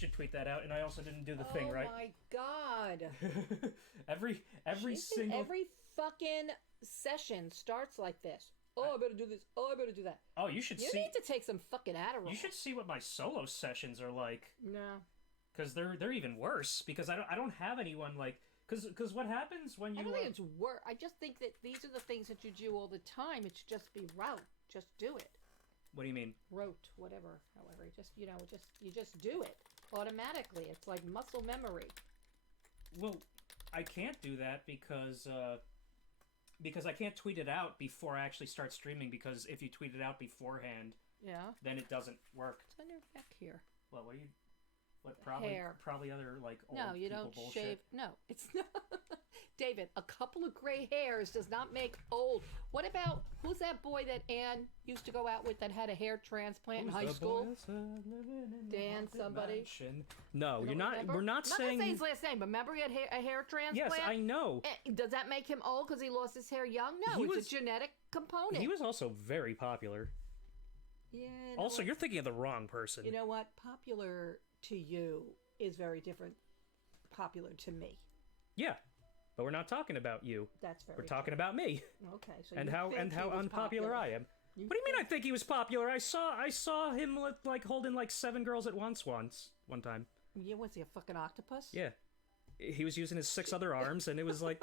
should tweet that out, and I also didn't do the thing right. Oh my god! Every fucking session starts like this. Oh, I better do this. Oh, I better do that. Oh, you should see. You need to take some fucking Adderall. You should see what my solo sessions are like. No. Because they're even worse. Because I don't have anyone like. Because what happens when you? I don't think it's worse. I just think that these are the things that you do all the time. It should just be rote. Just do it. What do you mean? Rote, whatever. However, you just do it automatically. It's like muscle memory. Well, I can't do that because I can't tweet it out before I actually start streaming. Because if you tweet it out beforehand, then it doesn't work. What's on your neck here? What are you? What hair. Probably other like old No, you people don't bullshit. shave. No, it's not. David, a couple of gray hairs does not make old. What about who's that boy that Anne used to go out with that had a hair transplant in high school? Dan somebody. No, you're not. Remember? We're not saying. I'm not saying his last name, but remember he had a hair transplant. Yes, I know. Does that make him old because he lost his hair young? No, it's a genetic component. He was also very popular. Yeah. Also, you're thinking of the wrong person. You know what? Popular to you is very different. Popular to me. Yeah, but we're not talking about you. That's very. We're talking about me. Okay, so and how unpopular popular. I am. What do you mean? I think he was popular? I saw him like holding like 7 girls at once one time. Yeah, was he a fucking octopus? Yeah. He was using his 6 other arms, and it was like,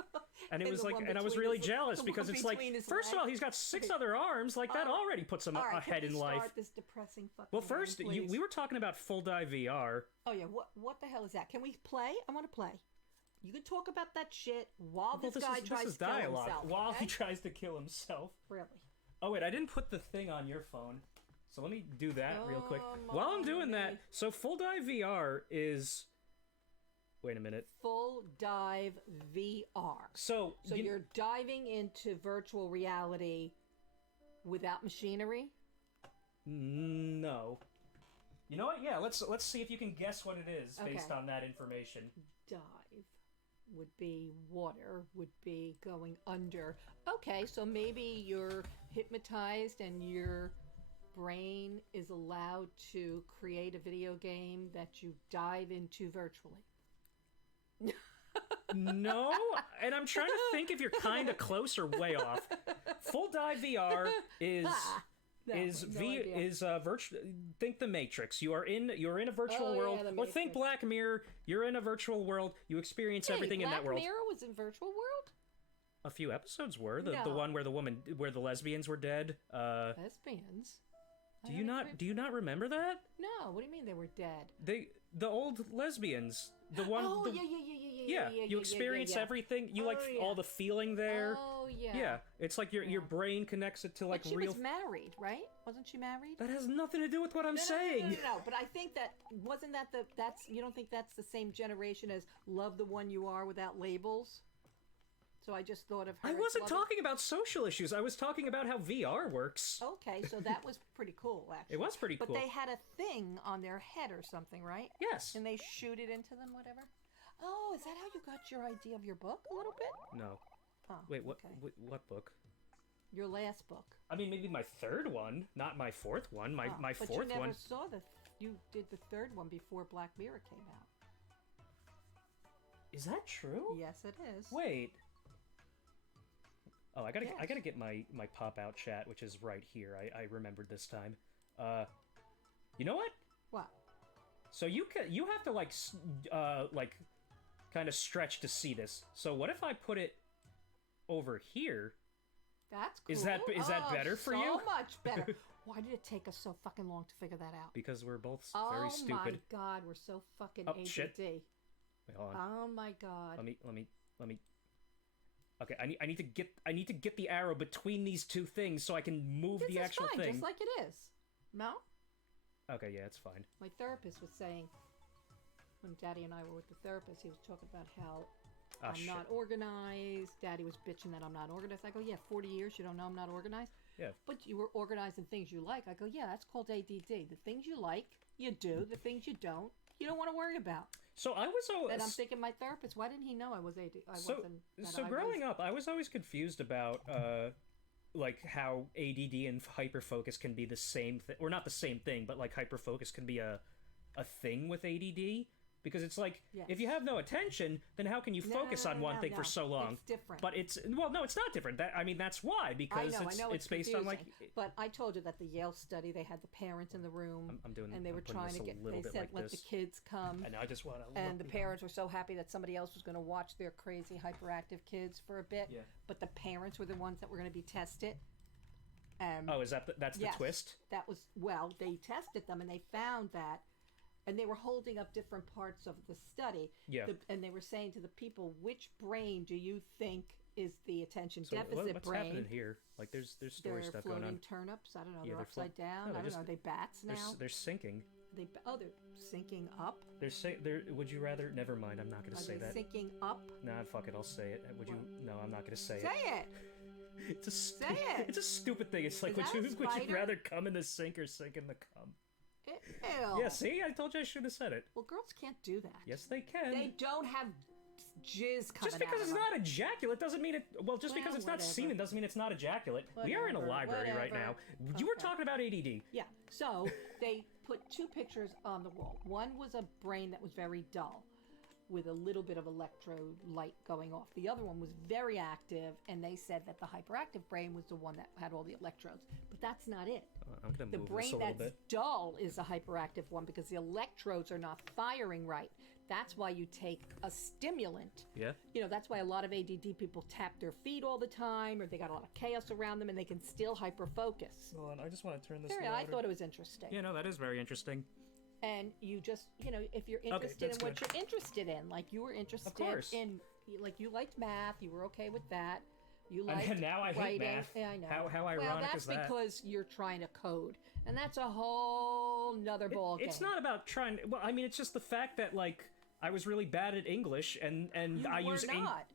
and I was between really his- jealous the because one it's like, between his first of all, legs. he's got 6 other arms, like that already puts him All right, ahead can in we life. start this depressing fucking Well, first, game, please? we were talking about Full Dive VR. Oh yeah, what the hell is that? Can we play? I want to play. You can talk about that shit while this guy tries to kill himself. While okay? he tries to kill himself. Really? Oh wait, I didn't put the thing on your phone, so let me do that real quick. Oh, While I'm doing that, so Full Dive VR is. Wait a minute. Full dive VR. So you're diving into virtual reality without machinery? No. You know what? Yeah, let's see if you can guess what it is based on that information. Dive would be water, would be going under. Okay, so maybe you're hypnotized and your brain is allowed to create a video game that you dive into virtually. No, and I'm trying to think if you're kind of close or way off. Full Dive VR is virtual. Think the Matrix. You're in a virtual world, or think Black Mirror. You're in a virtual world. You experience everything in that world. Black Mirror was in virtual world. A few episodes were the one where the lesbians were dead. Lesbians. Do you not remember that? No. What do you mean they were dead? The old lesbians. The one. Oh yeah. You experience everything. You all the feeling there. Oh yeah. Yeah, it's like your brain connects it to like but she real. was married, right? Wasn't she married? That has nothing to do with what I'm saying. No. But I think you don't think that's the same generation as Love the One You Are Without Labels? So I just thought of her. I wasn't talking about social issues. I was talking about how VR works. Okay, so that was pretty cool, actually. It was pretty cool. But they had a thing on their head or something, right? Yes. And they shoot it into them, whatever. Oh, is that how you got your idea of your book a little bit? No. Oh, wait, what? Okay. What book? Your last book. I mean, maybe my 3rd one, not my 4th one. My 4th one. But you never saw you did the 3rd one before Black Mirror came out. Is that true? Yes, it is. Wait. Oh, I gotta get my pop out chat, which is right here. I remembered this time. You know what? What? So you have to like kind of stretch to see this. So what if I put it over here? That's cool. Is that better for you? So much better. Why did it take us so fucking long to figure that out? Because we're both very stupid. Oh my god, we're so fucking ADD. Shit. Wait, hold on. Oh my god. Let me. Okay, I need to get the arrow between these two things so I can move the actual fine, thing. Just like it is. No? Okay, yeah, it's fine. My therapist was saying, when Daddy and I were with the therapist, he was talking about how I'm not organized. Daddy was bitching that I'm not organized. I go, yeah, 40 years, you don't know I'm not organized? Yeah. But you were organized in things you like. I go, yeah, that's called ADD. The things you like, you do. The things you don't want to worry about. So I was always... And I'm thinking, my therapist, why didn't he know I was ADD? Growing up, I was always confused about... like how ADD and hyperfocus can be the same thing, or not the same thing, but like hyperfocus can be a a thing with ADD. Because it's like, if you have no attention, then how can you focus on one thing for so long? It's different. But it's not different. That's why, because it's based on like. But I told you that the Yale study, they had the parents in the room, and they were trying to get. They said let the kids come, and I just want to. And the parents were so happy that somebody else was going to watch their crazy hyperactive kids for a bit. Yeah. But the parents were the ones that were going to be tested. Is that's the twist? That was they tested them and they found that. And they were holding up different parts of the study. Yeah. And they were saying to the people, which brain do you think is the attention deficit what's brain? What's happening here? Like, there's story stuff going on. They're floating turnips. I don't know. They're upside down. I don't know. Are they bats now? They're sinking. They're sinking up. Would you rather? Never mind. I'm not going to say that. Sinking up? Nah, fuck it. I'll say it. Would you? No, I'm not going to say it. Say it. Say it. It's a stupid thing. It's like, would you rather come in the sink or sink in the cum? Ew. Yeah, see? I told you I should have said it. Well, girls can't do that. Yes, they can. They don't have jizz coming Just because it's not ejaculate doesn't mean it... Well, because it's not semen doesn't mean it's not ejaculate. We are in a library right now. You were talking about ADD. Yeah. So, they put 2 pictures on the wall. One was a brain that was very dull, with a little bit of electrode light going off. The other one was very active, and they said that the hyperactive brain was the one that had all the electrodes. But that's not it. I'm going to move this a little bit. The brain that's dull is a hyperactive one because the electrodes are not firing right. That's why you take a stimulant. Yeah. That's why a lot of ADD people tap their feet all the time, or they got a lot of chaos around them, and they can still hyper-focus. Well, and I just want to turn this I thought it was interesting. Yeah, no, that is very interesting. And you just, if you're interested in what you're interested in, like you were interested in, like you liked math, you were okay with that. You liked and now I hate math. Yeah, I know. How ironic is that? Well, that's because you're trying to code, and that's a whole nother ballgame. It's not about trying. Well, I mean, it's just the fact that like I was really bad at English, and I use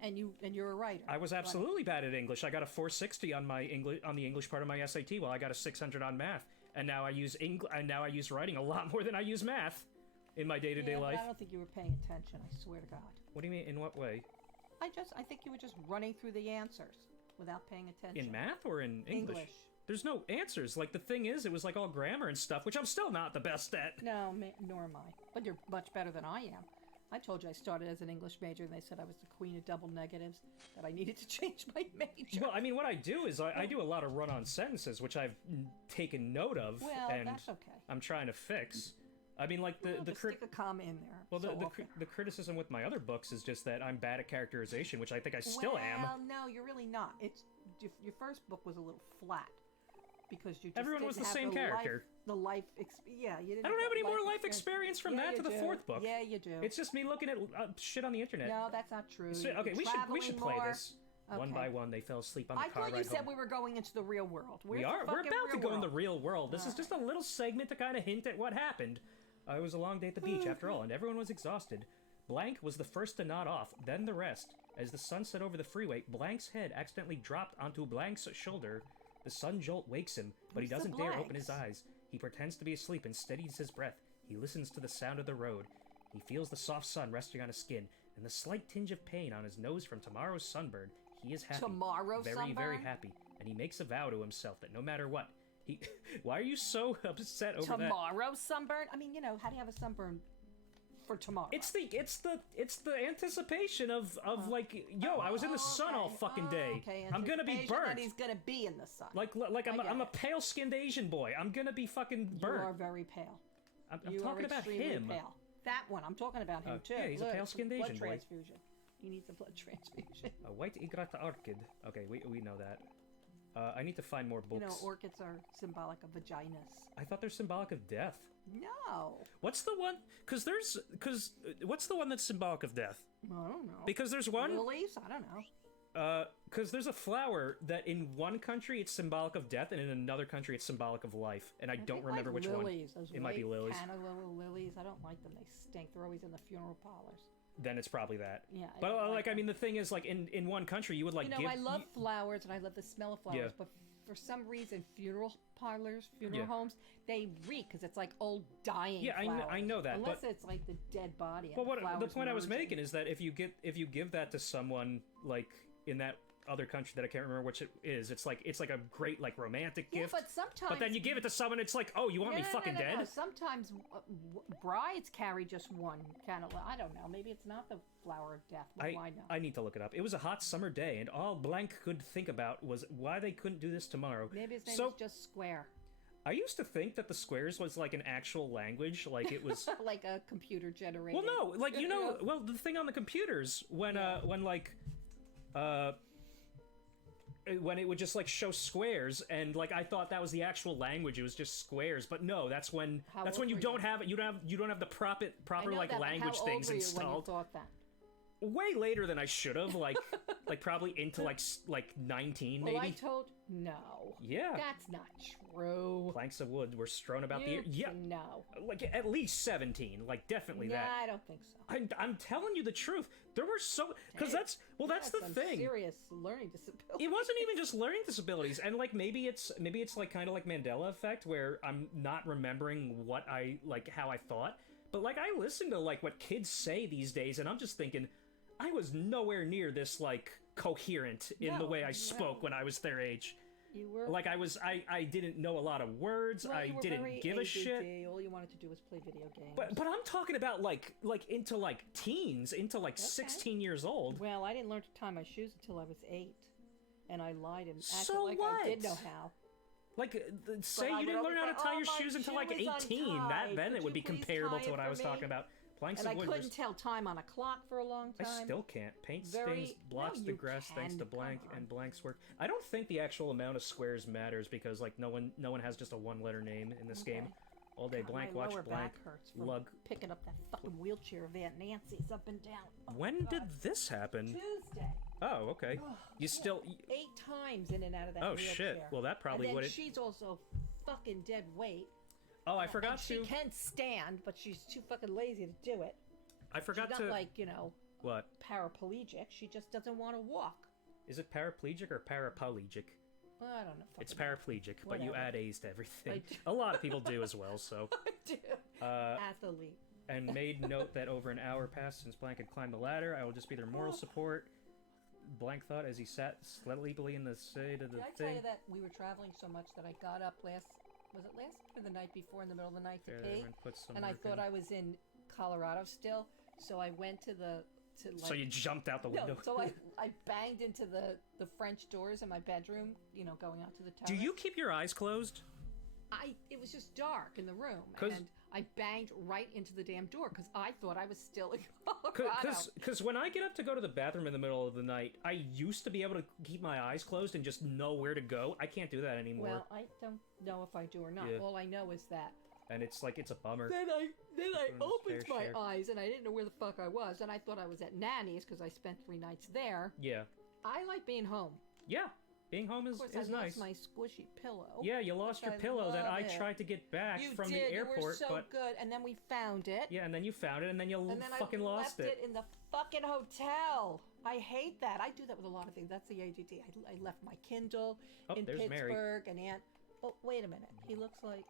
and you're a writer. I was absolutely bad at English. I got a 460 on the English part of my SAT, while I got a 600 on math. And now I use writing a lot more than I use math in my day-to-day life. I don't think you were paying attention. I swear to God. What do you mean? In what way? I think you were just running through the answers without paying attention. In math or in English? There's no answers. Like the thing is, it was like all grammar and stuff, which I'm still not the best at. No, nor am I. But you're much better than I am. I told you I started as an English major, and they said I was the queen of double negatives, that I needed to change my major. Well, I mean, what I do is I do a lot of run-on sentences, which I've taken note of, and that's okay. I'm trying to fix. I mean, like stick a comma in there. Well, the criticism with my other books is just that I'm bad at characterization, which I think I still am. Well, no, you're really not. It's your first book was a little flat. Because you just everyone was the same character. You didn't. I don't have any more life experience from that to the 4th book. Yeah, you do. It's just me looking at shit on the internet. No, that's not true. So, okay, we should play this. Okay. One by one, they fell asleep on the car ride home. I thought you said we were going into the real world. We're about to go in the real world. This is just a little segment to kind of hint at what happened. It was a long day at the beach, after all, and everyone was exhausted. Blank was the first to nod off, then the rest. As the sun set over the freeway, Blank's head accidentally dropped onto Blank's shoulder. The sun jolt wakes him, but he doesn't dare open his eyes. He pretends to be asleep and steadies his breath. He listens to the sound of the road. He feels the soft sun resting on his skin, and the slight tinge of pain on his nose from tomorrow's sunburn. He is happy. Very, very happy. And he makes a vow to himself that no matter what, he... Why are you so upset over that? Tomorrow's sunburn? I mean, how do you have a sunburn for tomorrow? It's the anticipation of like, yo, I was in the sun all fucking day. Okay. I'm gonna be burnt. That he's gonna be in the sun. Like I'm a pale-skinned Asian boy. I'm gonna be fucking burnt. You are very pale. I'm talking about him. Pale. That one. I'm talking about him too. Yeah, he's a pale-skinned Asian boy. Transfusion. He needs a blood transfusion. A white egret orchid. Okay, we know that. I need to find more books. Orchids are symbolic of vaginas. I thought they're symbolic of death. No. What's the one? What's the one that's symbolic of death? I don't know. Because there's one. Lilies? I don't know. Because there's a flower that in one country it's symbolic of death, and in another country it's symbolic of life. And I don't remember which lilies. one. It might be lilies. Canada lilies. I don't like them. They stink. They're always in the funeral parlors. Then it's probably that. Yeah. But I mean, the thing is, like in one country, you would like. I love flowers and I love the smell of flowers, yeah. But for some reason, funeral parlors, funeral homes, they reek because it's like old dying. Yeah, flowers. I know that. Unless it's like the dead body. But the point I was making is that if you give that to someone like in that other country that I can't remember which it is. It's like a great like romantic gift. but sometimes. But then you give it to someone, it's like, oh, you want me fucking dead? No. Sometimes brides carry just one kind of. I don't know. Maybe it's not the flower of death. What do I know? I need to look it up. It was a hot summer day, and all Blank could think about was why they couldn't do this tomorrow. Maybe his name is just Square. I used to think that the squares was like an actual language, like it was like a computer generated. Well, no, like well, the thing on the computers when when it would just like show squares, and like I thought that was the actual language. It was just squares, but no, that's when you don't have the proper like language things installed. When you thought that? Way later than I should have, like probably into like 19 maybe. Well, I told no. Yeah, that's not true. Planks of wood were strewn about the air. Yeah, no, like at least 17, like definitely that. I don't think so. I'm telling you the truth. There were because that's the thing. Serious learning disabilities. It wasn't even just learning disabilities, and like maybe it's like kind of like Mandela effect, where I'm not remembering what I like how I thought, but like I listen to like what kids say these days, and I'm just thinking, I was nowhere near this like coherent in the way I spoke when I was their age. You were like I didn't know a lot of words. Well, I didn't give a shit. All you wanted to do was play video games. But I'm talking about like into like teens, into like 16 years old. Well, I didn't learn to tie my shoes until I was 8, and I lied and acted so like what? I did know how. Like, say you didn't learn how to tie your shoes until like 18. Then it would be comparable to what I was talking about. Planks and of wood. I couldn't tell time on a clock for a long time. I still can't. Paint stains blots the grass thanks to Blank and Blank's work. I don't think the actual amount of squares matters because like no one has just a one-letter name in this game. All day Blank my watch lower Blank back hurts from lug picking up that fucking wheelchair of Aunt Nancy's up and down. Oh, when did this happen? Tuesday. Oh, okay. You still 8 times in and out of that Oh wheelchair. shit. Well, that probably would. She's also fucking dead weight. Oh, I forgot to. She can stand, but she's too fucking lazy to do it. I forgot she's not like, what? Paraplegic. She just doesn't want to walk. Is it paraplegic or paraplegic? I don't know. It's paraplegic, but you add A's to everything. A lot of people do as well, so. I do. Athlete. And made note that over an hour passed since Blank had climbed the ladder. I will just be their moral support. Blank thought as he sat sleepily in the shade of the Did I tell you that we were traveling so much that I got up last or the night before in the middle of the night to pee? And I thought I was in Colorado still. So I went to so you jumped out the window. No, so I banged into the French doors in my bedroom, going out to the terrace. Do you keep your eyes closed? It was just dark in the room, and I banged right into the damn door because I thought I was still in Colorado. Because when I get up to go to the bathroom in the middle of the night, I used to be able to keep my eyes closed and just know where to go. I can't do that anymore. Well, I don't know if I do or not. Yeah. All I know is that. And it's like, it's a bummer. Then I opened my eyes, and I didn't know where the fuck I was, and I thought I was at Nanny's, because I spent 3 nights there. Yeah. I like being home. Yeah. Being home is nice. I lost my squishy pillow. Yeah, you lost your pillow that I tried to get back from the airport. You were so good, and then we found it. Yeah, and then you found it, and then fucking lost it. I left it in the fucking hotel. I hate that. I do that with a lot of things. That's the ADD. I left my Kindle in Pittsburgh, Mary. and Aunt... Oh, wait a minute.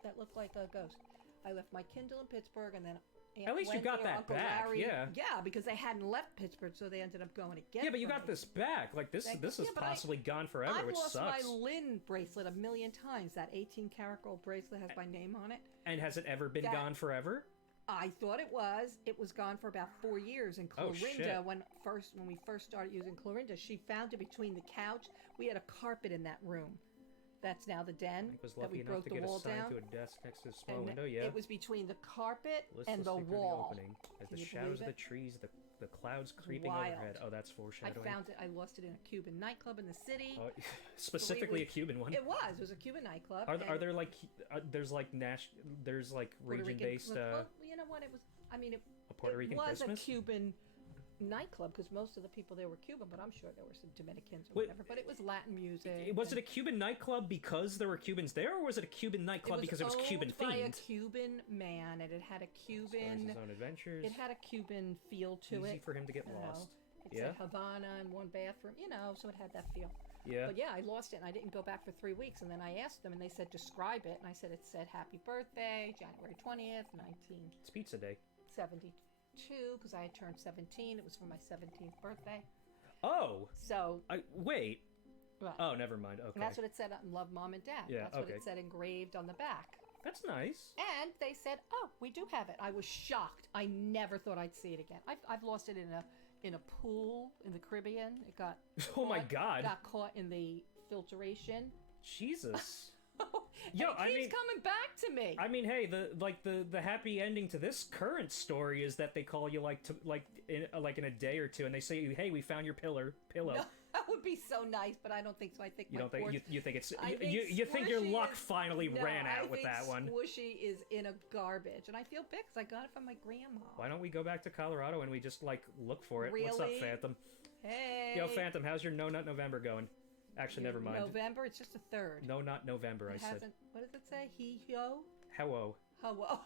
That looked like a ghost. I left my Kindle in Pittsburgh, and then Aunt at least Wendy you got that Uncle back, Larry, yeah. Yeah, because they hadn't left Pittsburgh, so they ended up going to get it. Yeah, but you got this back. Like, this is possibly gone forever, which sucks. I've lost my Lynn bracelet a million times. That 18-karat gold bracelet has my name on it. And has it ever been gone forever? I thought it was. It was gone for about 4 years. And Clorinda, when we first started using Clorinda, she found it between the couch. We had a carpet in that room. That's now the den that we broke the wall down. To a desk next to a small window, yeah. It was between the carpet and the wall. As the shadows of the trees, the clouds creeping overhead. Oh, that's foreshadowing. I found it. I lost it in a Cuban nightclub in the city. Specifically a Cuban one. It was a Cuban nightclub. Are there like there's like region-based? Well, you know what? It was. I mean, a Puerto Rican Christmas? It was a Cuban nightclub because most of the people there were Cuban, but I'm sure there were some Dominicans or whatever. But it was Latin music. Was it a Cuban nightclub because there were Cubans there, or was it a Cuban nightclub because it was Cuban themed? By a Cuban man, and it had a Cuban. His own adventures. It had a Cuban feel to it. Easy for him to get lost. It said Havana in one bathroom, so it had that feel. Yeah. But yeah, I lost it, and I didn't go back for 3 weeks, and then I asked them, and they said describe it, and I said it said Happy Birthday, January 20th, 19. It's pizza day. 72, because I had turned 17. It was for my 17th birthday. Oh, So, wait. what? Oh, never mind. Okay. And that's what it said on Love Mom and Dad. Yeah, That's what okay. it said engraved on the back. That's nice. And they said, "Oh, we do have it." I was shocked. I never thought I'd see it again. I've lost it in a pool in the Caribbean. It got Oh my caught- God. got caught in the filtration. Jesus. And Yo, it I keeps mean- coming back to me. I mean, hey, the happy ending to this current story is that they call you in a day or two, and they say, "Hey, we found your pillow." No, that would be so nice, but I don't think so. I think You don't think you think it's I think you think your Squishy luck is- finally no, ran out I with think that one? Squishy is in a garbage, and I feel bad because I got it from my grandma. Why don't we go back to Colorado and we just look for it? What's up, Really? Phantom? Hey, Yo, Phantom, how's your No Nut November going? Actually, never mind. November, it's just the 3rd. No, not November. I It said. hasn't. What does it say? He ho Hello. ho.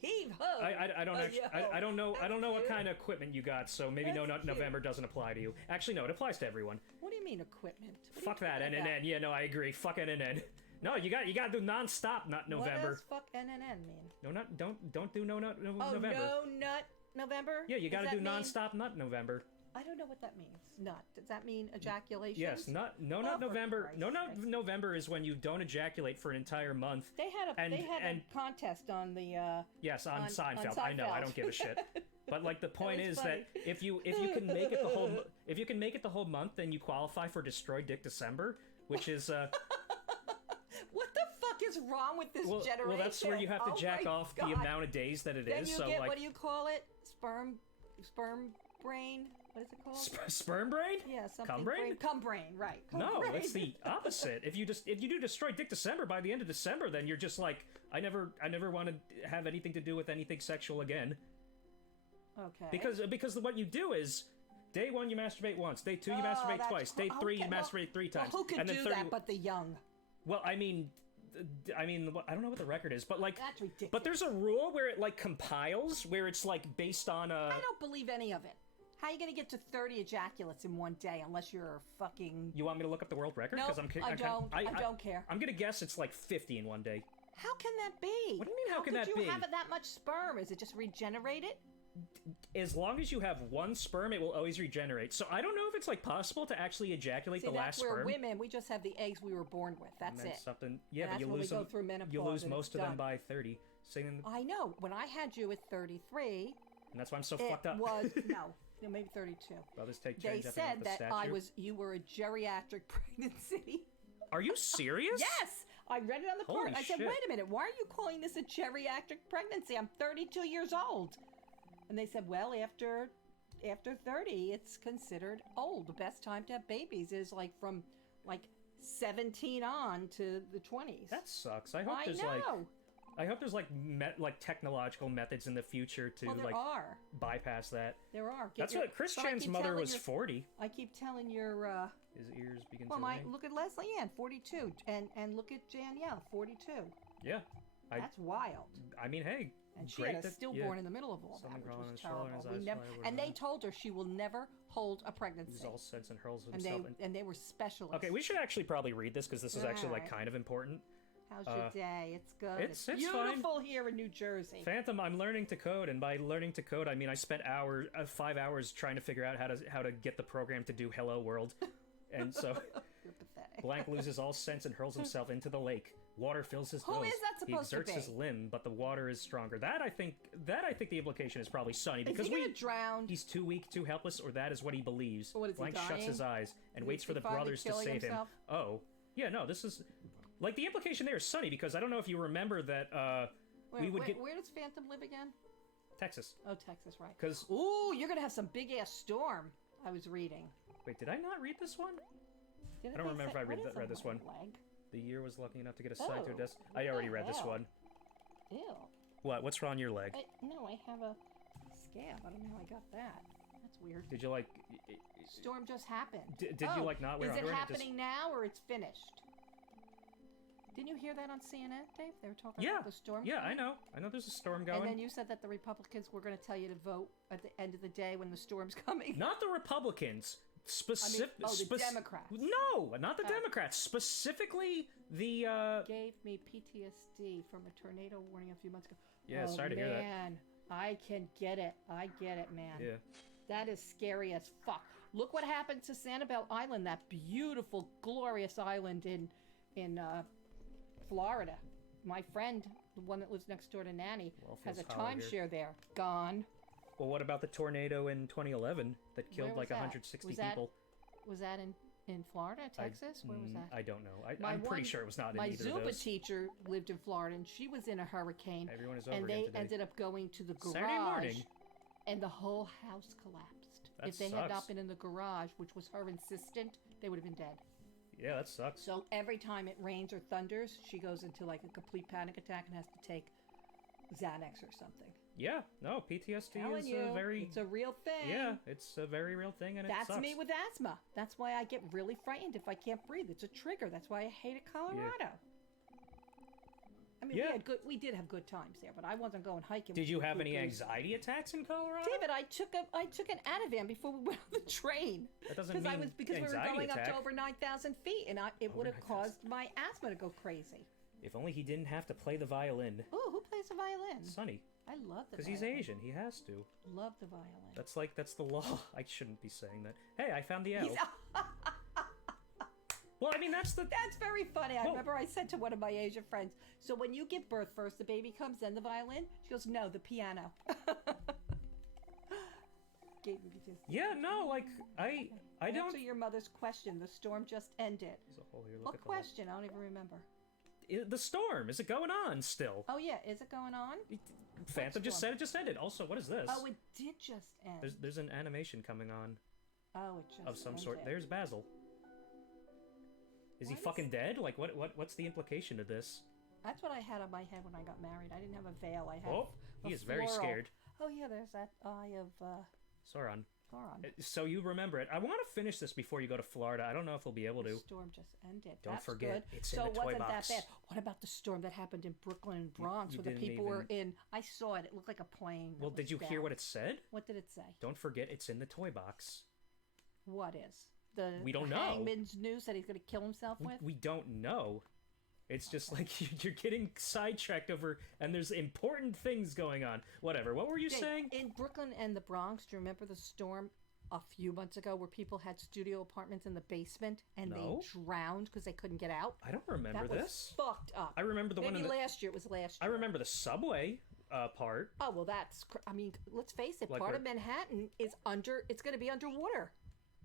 Heave ho. I don't actually I don't know what cute. kind of equipment you got, so maybe No That's Nut cute. November doesn't apply to you. Actually, no, it applies to everyone. What do you mean equipment? What are you Fuck that talking NNN. about? Yeah, no, I agree. Fuck NNN. No, you got to do non-stop Nut What November. does fuck NNN mean? No Nut. Don't do No Nut Oh, November. no nut November. Yeah, you got to Does do that mean- non-stop Nut November. I don't know what that means. Nut. Does that mean ejaculation? Yes, No Oh, Nut for November. Christ's No Nut sakes. November is when you don't ejaculate for an entire month. They had a And- a contest on the Yes, on on Seinfeld. I know. I Seinfeld. don't give a shit. But like the point was is funny. that if you can make it the whole month, then you qualify for Destroy Dick December, which is What the fuck is wrong with this generation? well that's where you have to Oh jack my off the God. amount of days that it Then is. you So get, like what do you call it? Sperm brain? What is it called? sperm brain? Yeah, something. Cum brain? Cum brain, right. Cum No, brain. it's the opposite. If you do Destroy Dick December by the end of December, then you're just like I never want to have anything to do with anything sexual again. Okay. Because what you do is day 1 you masturbate once, day 2 you masturbate that's twice, day 3 you okay, well- masturbate 3 times, Well, who could and then do 30. that but the young? Well, I mean, I don't know what the record is, but like, That's ridiculous. but there's a rule where it like compiles, where it's like based on a. I don't believe any of it. How are you going to get to 30 ejaculates in one day unless you're a fucking... You want me to look up the world record? No, I I don't care. I'm gonna guess it's like 50 in one day. How can that be? What do you mean, how can that could be? you have that much sperm? Is it just regenerated? As long as you have one sperm, it will always regenerate. So I don't know if it's like possible to actually ejaculate See, the last that's where sperm. women, we just have the eggs we were born with. That's And then it. something, yeah, And but that's you when we lose go them. through menopause You lose and most it's of them done. by 30. Saying, I know. When I had you at 33, and that's why I'm so it fucked up. was... No, maybe 32. Brothers take They turns up said the that statue. you were a geriatric pregnancy. Are you serious? Yes! I read it on the Holy card. I said, shit. wait a minute, why are you calling this a geriatric pregnancy? I'm 32 years old. And they said, well, after 30, it's considered old. The best time to have babies is like from like 17 on to the 20s. That sucks. I hope I there's know. I hope there's like technological methods in the future to Well, there like are. bypass that. There are. That's what Chris So I Chan's keep mother telling was your- 40. I keep telling your, His ears begin well, to ring. look at Leslie Ann, 42. And look at Danielle, 42. Yeah. That's wild. I mean, hey. And she great had a that- stillborn yeah. in the middle of all Someone that, crawling which on was his shoulder and terrible. his We eyes never, fly over and the they mouth. told her she will never hold a pregnancy. He's all sense and hurls And himself in. they were specialists. Okay, we should actually probably read this because this is actually like Alright. kind of important. How's your day? It's good. it's fine. beautiful here in New Jersey. Phantom, I'm learning to code, and by learning to code, I mean I spent 5 hours trying to figure out how to get the program to do Hello World, and so You're pathetic. Blank loses all sense and hurls himself into the lake. Water fills his Who nose. is that He supposed to exerts his be? limb, but the water is stronger. That I think the implication is probably Sonny Is because he gonna drown? he's too weak, too helpless, or that is what he believes. What is he Blank shuts dying? his eyes and Is waits he for the finally brothers to killing save himself? him. Oh, yeah, no, this is like the implication there is Sonny because I don't know if you remember that we would get Where does Phantom live again? Texas Oh, Texas, right. because Ooh, you're gonna have some big ass storm. I was reading. wait, did I not read this one? Didn't I don't they remember say- if I what is read a this one. leg? The year was lucky enough to get assigned to a Oh, desk. what I already the read this hell? one. Ew. What? What's wrong your leg? No, I have a scab. I don't know how I got that. That's weird. Did you like? Storm just happened. Did you like not wear Is it underwear? happening now or it's finished? Didn't you hear that on CNN, Dave? They were talking Yeah, about the storm. yeah, I coming? know. I know there's a storm going. And then you said that the Republicans were going to tell you to vote at the end of the day when the storm's coming. Not the Republicans. the Democrats. No, not the Democrats. Specifically the. Gave me PTSD from a tornado warning a few months ago. Yeah, oh, sorry to hear that. Man, I can get it. I get it, man. Yeah. That is scary as fuck. Look what happened to Sanibel Island, that beautiful, glorious island in Florida. My friend, the one that lives next door to Nanny, has a timeshare there. Gone. Well, what about the tornado in 2011 that killed like 160 people? Was that in Florida, Texas? Where was that? I don't know. I'm pretty sure it was not in either of those. My Zumba teacher lived in Florida, and she was in a hurricane. Everyone is over and they today. ended up going to the garage. Saturday morning. And the whole house collapsed. That if they sucks. had not been in the garage, which was her insistent, they would have been dead. Yeah, that sucks. So every time it rains or thunders, she goes into like a complete panic attack and has to take Xanax or something. Yeah, no, PTSD is a very... It's a real thing. Yeah, it's a very real thing, and it sucks. That's me with asthma. That's why I get really frightened if I can't breathe. It's a trigger. That's why I hated Colorado. Yeah. I mean, we did have good times there, but I wasn't going hiking. Did you have any anxiety attacks in Colorado? David, I took an Ativan before we went on the train. That doesn't mean because we were going attack. up to over 9,000 feet, and it would have caused my asthma to go crazy. If only he didn't have to play the violin. Oh, who plays the violin? Sonny. I love the violin. Because he's Asian, he has to. Love the violin. That's the law. I shouldn't be saying that. Hey, I found the L. Well, I mean, that's very funny. I remember I said to one of my Asian friends, so when you give birth first, the baby comes, then the violin? She goes, no, the piano. Yeah, no, like, I don't... Answer your mother's question. The storm just ended. There's a hole here. What question? I don't even remember. The storm. Is it going on still? Oh, yeah. Is it going on? Phantom just said it just ended. Also, what is this? Oh, it did just end. There's an animation coming on. Oh, it just of some ended. sort. There's Basil. Is he fucking dead? Like, what's the implication of this? That's what I had on my head when I got married. I didn't have a veil. I had he is very scared. Oh, yeah, there's that eye of... Sauron. Sauron. So you remember it. I want to finish this before you go to Florida. I don't know if we'll be able to. The storm just ended. Don't forget, good. it's in the toy box. So it wasn't that bad. What about the storm that happened in Brooklyn and Bronx where the people were in... I saw it. It looked like a plane. Well, did you hear what it said? What did it say? Don't forget, it's in the toy box. What is? We don't know. Hangman's news that he's going to kill himself with? We don't know. It's just like you're getting sidetracked over, and there's important things going on. Whatever. What were you saying? In Brooklyn and the Bronx, do you remember the storm a few months ago where people had studio apartments in the basement and they drowned because they couldn't get out? I don't remember this. That was fucked up. I remember the one in last year. It was last year. I remember the subway part. Oh, well, I mean, let's face it. Like part of Manhattan is it's going to be underwater.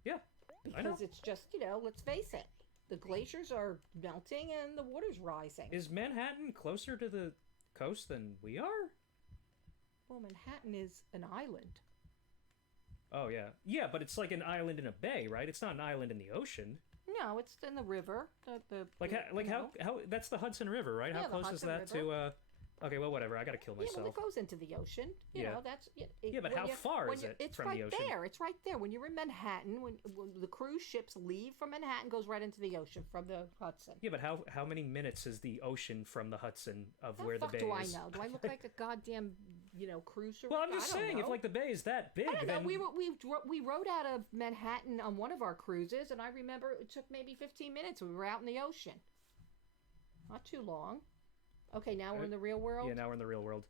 Yeah. Because it's just, let's face it. The glaciers are melting and the water's rising. Is Manhattan closer to the coast than we are? Well, Manhattan is an island. Oh, yeah. Yeah, but it's like an island in a bay, right? It's not an island in the ocean. No, it's in the river. How that's the Hudson River, right? Yeah, how close is that to Okay, well, whatever. I gotta kill myself. Yeah, well, it goes into the ocean. You know, that's... but how far is it from the ocean? It's right there. It's right there. When you're in Manhattan, when the cruise ships leave from Manhattan, goes right into the ocean from the Hudson. Yeah, but how many minutes is the ocean from the Hudson of where the bay is? How do I know? Do I look like a goddamn, cruiser? Well, I'm just saying, if, like, the bay is that big, I don't know. then... We rode out of Manhattan on one of our cruises, and I remember it took maybe 15 minutes. We were out in the ocean. Not too long. Okay, now we're in the real world? Yeah, now we're in the real world.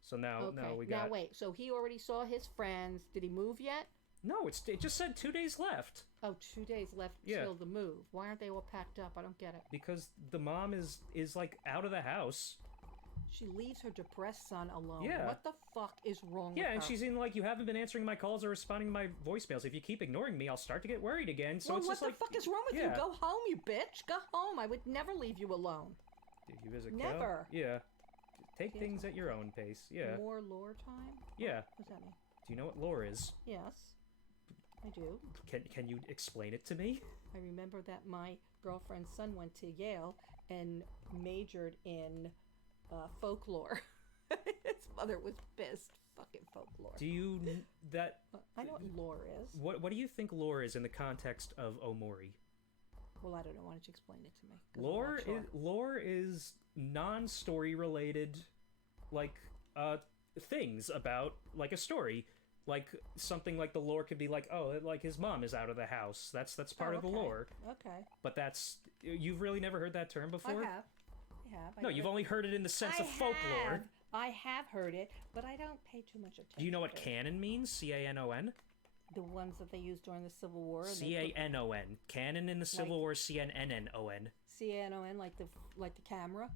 So now we got... Now, wait. So he already saw his friends. Did he move yet? No, it just said 2 days left. Oh, 2 days left till the move. Why aren't they all packed up? I don't get it. Because the mom is like, out of the house. She leaves her depressed son alone. Yeah. What the fuck is wrong with her? Yeah, and she's in, like, you haven't been answering my calls or responding to my voicemails. If you keep ignoring me, I'll start to get worried again. So it's just like... what the fuck is wrong with you? Go home, you bitch. Go home. I would never leave you alone. Did you visit Never. Yeah. Take things at your own pace. Yeah. More lore time? Yeah. What does that mean? Do you know what lore is? Yes, I do. Can you explain it to me? I remember that my girlfriend's son went to Yale and majored in folklore. His mother was pissed. Fucking folklore. Do you that? I know what lore is. What do you think lore is in the context of Omori? Well, I don't know. Why don't you explain it to me? Lore is non-story related, like things about like a story, like something like the lore could be like, oh, like his mom is out of the house. That's part of the lore. Okay. But you've really never heard that term before? I have. No, you've only heard it in the sense of folklore. I have heard it, but I don't pay too much attention. Do you know what canon means? C-A-N-O-N? The ones that they used during the Civil War. C-A-N-O-N. Canon in the Civil War, C-N-N-N-O-N. C-A-N-O-N, like the camera.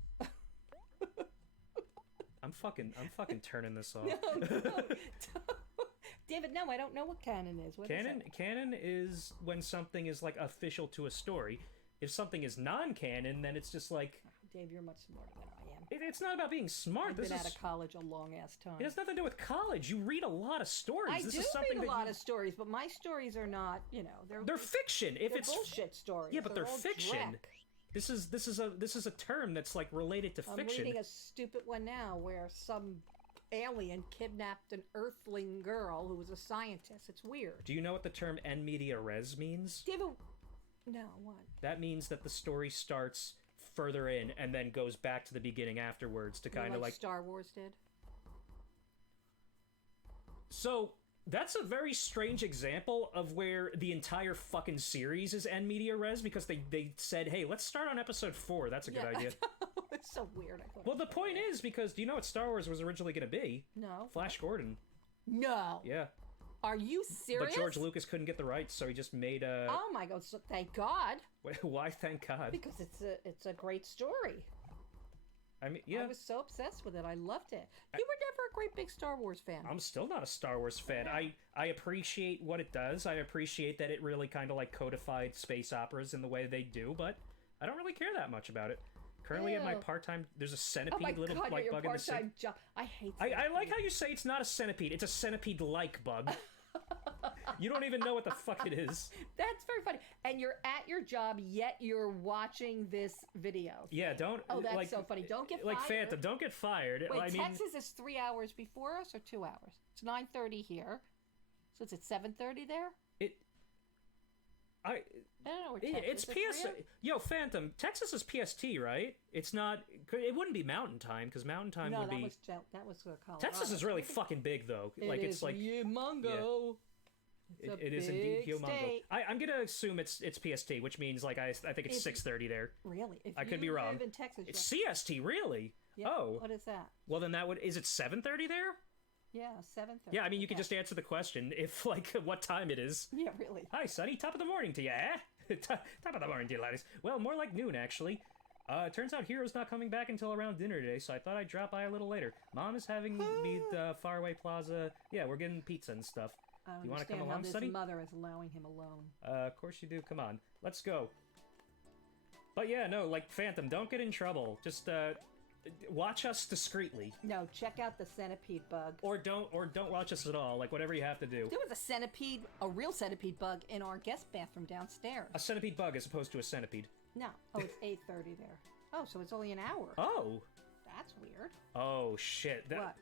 I'm fucking turning this off. No, David, no, I don't know what canon is. What is it? Canon is when something is like official to a story. If something is non-canon, then it's just like... Dave, you're much smarter than I am. It's not about being smart. I've been out of college a long-ass time. It has nothing to do with college. You read a lot of stories. I do read a lot of stories, but my stories are not, they're fiction. They're bullshit stories. Yeah, but they're fiction. Dreck. This is a term that's like related to fiction. I'm reading a stupid one now where some alien kidnapped an Earthling girl who was a scientist. It's weird. Do you know what the term en media res means? David, no, what? That means that the story starts further in and then goes back to the beginning afterwards to kind of like Star Wars did. So that's a very strange example of where the entire fucking series is en media res, because they said, hey, let's start on episode 4. That's a good idea. It's so weird. Well, the point is, because do you know what Star Wars was originally going to be? No. Flash Gordon. No. Yeah. Are you serious? But George Lucas couldn't get the rights, so he just made a... Oh my god, so thank God. Why thank God? Because it's a great story. I mean, yeah. I was so obsessed with it. I loved it. You were never a great big Star Wars fan. I'm still not a Star Wars fan. I appreciate what it does. I appreciate that it really kind of like codified space operas in the way they do, but I don't really care that much about it. Currently at my part-time, there's a centipede little white bug in the city. I hate centipedes. I like how you say it's not a centipede. It's a centipede-like bug. You don't even know what the fuck it is. That's very funny. And you're at your job, yet you're watching this video. Yeah, don't... Oh, that's so funny. Don't get fired. Like Phantom, don't get fired. Wait, Texas is 3 hours before us or 2 hours? It's 9:30 here. So it's at 7:30 there? I don't know where Texas it's PS. Yo, Phantom, Texas is PST, right? It's not. It wouldn't be Mountain Time, because Mountain Time would be. That was Colorado. Texas is really fucking big, though. It's like humongo. Yeah. It is indeed humongo. I'm gonna assume it's PST, which means like I think it's 6:30 there. Really? I could be wrong. Live in Texas, it's CST, really? Yeah. Oh. What is that? Well, then is it 7:30 there? Yeah, 7:30. Yeah, I mean, you could just answer the question if like what time it is. Yeah, really. Hi, Sonny. Top of the morning to you, eh? Top of the morning to you, laddies. Well, more like noon, actually. It turns out Hero's not coming back until around dinner today, so I thought I'd drop by a little later. Mom is having me at Faraway Plaza. Yeah, we're getting pizza and stuff. You want to come along, Sonny? His mother is allowing him alone. Of course you do. Come on. Let's go. But yeah, no, like, Phantom, don't get in trouble. Just, watch us discreetly. No, check out the centipede bug. Or don't watch us at all. Like, whatever you have to do. There was a real centipede bug in our guest bathroom downstairs. A centipede bug as opposed to a centipede. No. Oh, it's 8:30 there. Oh, so it's only an hour. Oh. That's weird. Oh, shit. What?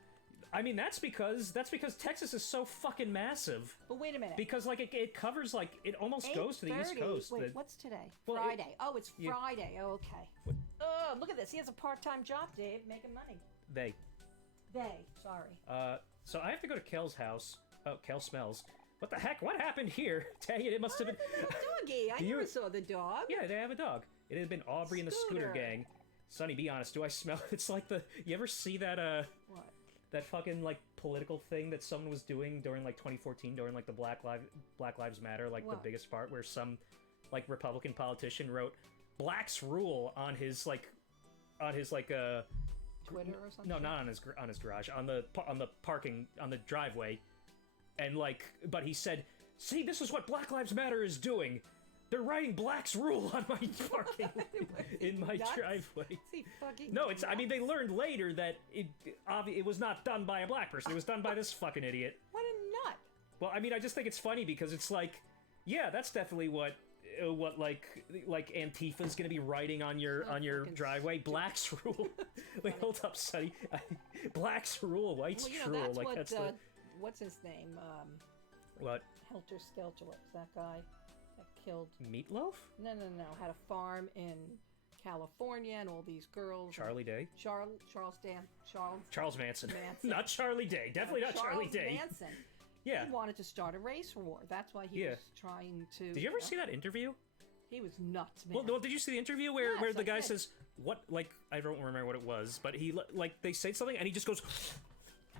I mean, that's because Texas is so fucking massive. But wait a minute. Because, like, it covers, like, it almost goes to the East Coast. Wait, what's today? Well, Friday. It's Friday. Oh, okay. Oh, look at this. He has a part-time job, Dave, making money. They, sorry. So I have to go to Kel's house. Oh, Kel smells. What the heck? What happened here? Dang it, it must have been... Doggy. I never saw the dog. Yeah, they have a dog. It had been Aubrey and the Scooter Gang. Sonny, be honest. Do I smell... It's like the... You ever see that, What? That fucking, like, political thing that someone was doing during, like, 2014, during, like, the Black Lives Matter, like, the biggest part, where some, like, Republican politician wrote, "Blacks rule" on his Twitter or something? No, not on his garage, on the parking, on the driveway. And, like, but he said, "See, this is what Black Lives Matter is doing. They're writing "Blacks rule" on my parking in my driveway." No, it's. I mean, they learned later that it was not done by a black person. It was done by this fucking idiot. What a nut! Well, I mean, I just think it's funny because it's like, yeah, that's definitely what like Antifa's gonna be writing on your driveway. Blacks rule. Wait, hold up, Sonny. Blacks rule, whites rule. That's like what, that's the. What's his name? What? Helter Skelter. What was that guy? Killed Meatloaf? No. Had a farm in California and all these girls. Charlie Day? Charles Manson. Not Charlie Day. Definitely not Charlie Day. Manson. Yeah. He wanted to start a race war. That's why he was trying to... Did you ever see that interview? He was nuts, man. Well, did you see the interview where the guy says, what, like, I don't remember what it was, but he, like, they say something and he just goes...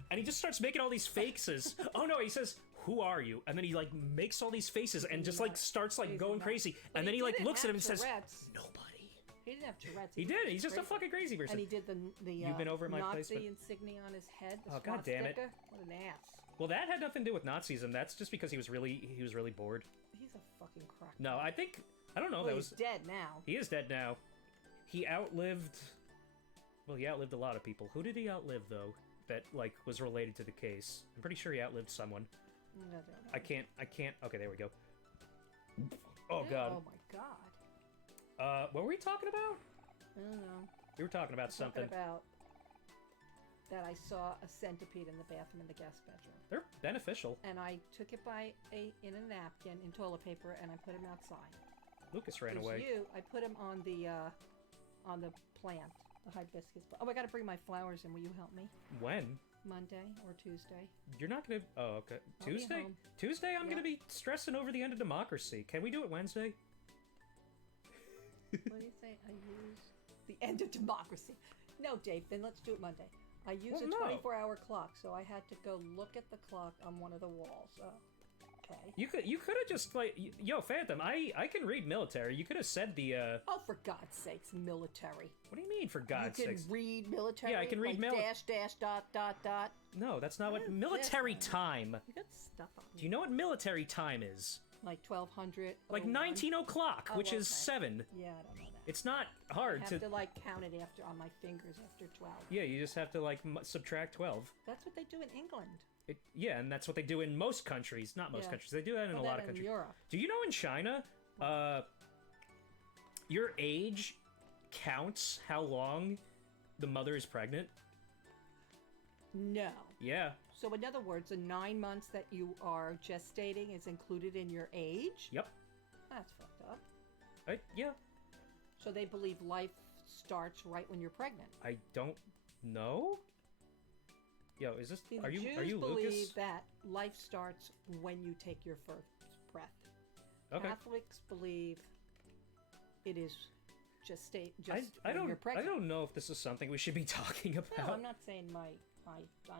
And he just starts making all these faces. Oh no, he says, who are you? And then he like makes all these faces and just like starts like going crazy. But And then he like didn't looks at have him and says, Tourette's. nobody. He didn't have Tourette's. He did. He's just a fucking crazy person. And he did the You've been over my Nazi place, but... insignia on his head. The Oh, God damn it. swastika. What an ass. Well, that had nothing to do with Nazism. That's just because he was really bored. He's a fucking crack. No, I don't know. Well, That he's was dead now. He is dead now. He outlived. Well, he outlived a lot of people. Who did he outlive though? That like was related to the case. I'm pretty sure he outlived someone. I don't know. I can't. Okay, there we go. Oh god. Oh my god. What were we talking about? I don't know. We were talking about something. Talking about that I saw a centipede in the bathroom in the guest bedroom. They're beneficial. And I took it in a napkin in toilet paper and I put him outside. Lucas ran It was away. I put him on the plant, the hibiscus. Oh, I gotta bring my flowers in. Will you help me? When? Monday or Tuesday? You're not gonna. Oh, okay. I'll be Tuesday. home. Tuesday, I'm Yeah. gonna be stressing over the end of democracy. Can we do it Wednesday? What do you say? I use the end of democracy. No, Dave. Then let's do it Monday. I use Well, a no. 24-hour clock, so I had to go look at the clock on one of the walls. Okay. You could have just like, yo, Phantom. I can read military. You could have said the. Oh, for God's sakes, military. What do you mean, for God's You can sakes? read military? Yeah, I can read like mili- dash, dash, dot, dot, dot. No, that's not what What is military this? time. You got stuff on Do you know what military time is? Like 1200. Like 19 o'clock, Oh, which is okay. 7. Yeah, I don't know that. It's not I hard have to like count it after on my fingers after 12. Yeah, you just have to like subtract 12. That's what they do in England. Yeah, and that's what they do in most countries. Not most Yeah. countries. They do that in Well, a lot then of in countries. Europe. Do you know in China, your age counts how long the mother is pregnant? No. Yeah. So in other words, the 9 months that you are gestating is included in your age? Yep. That's fucked up. Yeah. So they believe life starts right when you're pregnant. I don't know. Yo, is this? See, Are the you Jews Lucas? believe that life starts when you take your first breath. Okay. Catholics believe it is just I when don't. you're I pregnant. don't know if this is something we should be talking about. No, I'm not saying my. I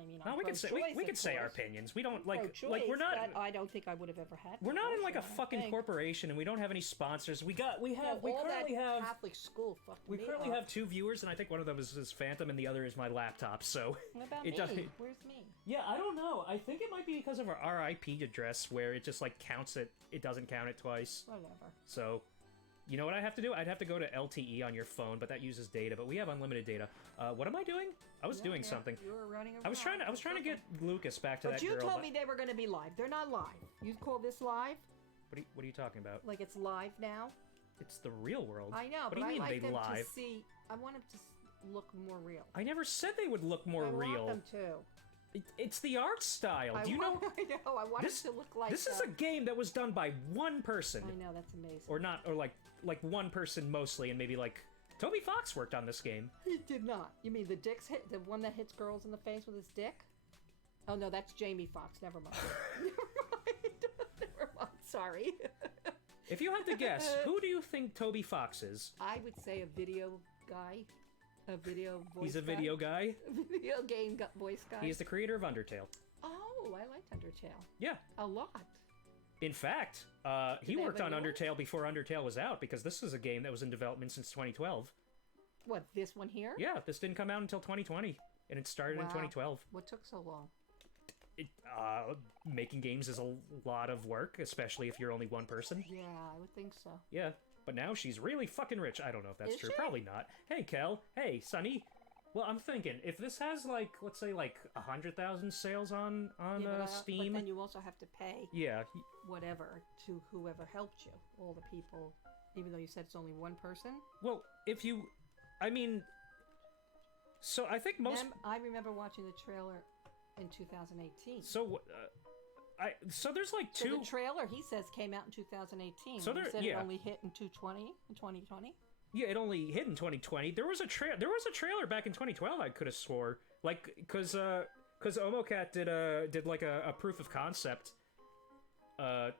mean, No, I'm we can say we pro-choice, can of say our course. opinions. We don't like Pro-choice, we're not but I don't think I would have ever had. we're not in like a abortion, I don't fucking think. corporation, and we don't have any sponsors. We No, all that currently have Catholic school fucked we me currently up. have 2 viewers, and I think one of them is Phantom, and the other is my laptop. So What about it me? doesn't. Where's me? Yeah, I don't know. I think it might be because of our IP address, where it just like counts it. It doesn't count it twice. Whatever. So, you know what I have to do? I'd have to go to LTE on your phone, but that uses data. But we have unlimited data. What am I doing? I was doing Yeah, something. You were running around. I was trying to get Lucas back to But that you girl. told but- me they were going to be live. They're not live. You call this live? What are you talking about? Like it's live now? It's the real world. I know, What but do you mean I like they them live? to see. I want them to look more real. I never said they would look more I real. want them to. It's the art style. Do you know? I know. I want This, them to look like. this is a game that was done by one person, I know that's amazing. or not, or like one person mostly, and maybe like Toby Fox worked on this game. He did not. You mean the dick's hit the one that hits girls in the face with his dick? Oh no, that's Jamie Foxx. Never mind. Never mind. Never mind. Sorry. If you had to guess, who do you think Toby Fox is? I would say a video guy, a video voice. He's a guy. video guy. Video game voice guy. He's the creator of Undertale. Oh, I liked Undertale Yeah. a lot. In fact, he they have worked a on new one? Undertale before Undertale was out, because this is a game that was in development since 2012. What, this one here? Yeah, this didn't come out until 2020, and it started in Wow. 2012. What took so long? Making games is a lot of work, especially if you're only one person. Yeah, I would think so. Yeah, but now she's really fucking rich. I don't know if that's Is true. she? Probably not. Hey, Kel. Hey, Sonny. Well, I'm thinking, if this has, like, let's say, like, 100,000 sales on Yeah, Steam... But then you also have to pay Yeah, whatever to whoever helped you. All the people, even though you said it's only one person. well, if you... I mean... So, I think most... I remember watching the trailer in 2018. So, so there's, like, So two... the trailer, he says, came out in 2018. So and he there- said yeah. it only hit in 2020. Yeah, it only hit in 2020. There was a trailer back in 2012. I could have swore, like, because Omocat did like a proof of concept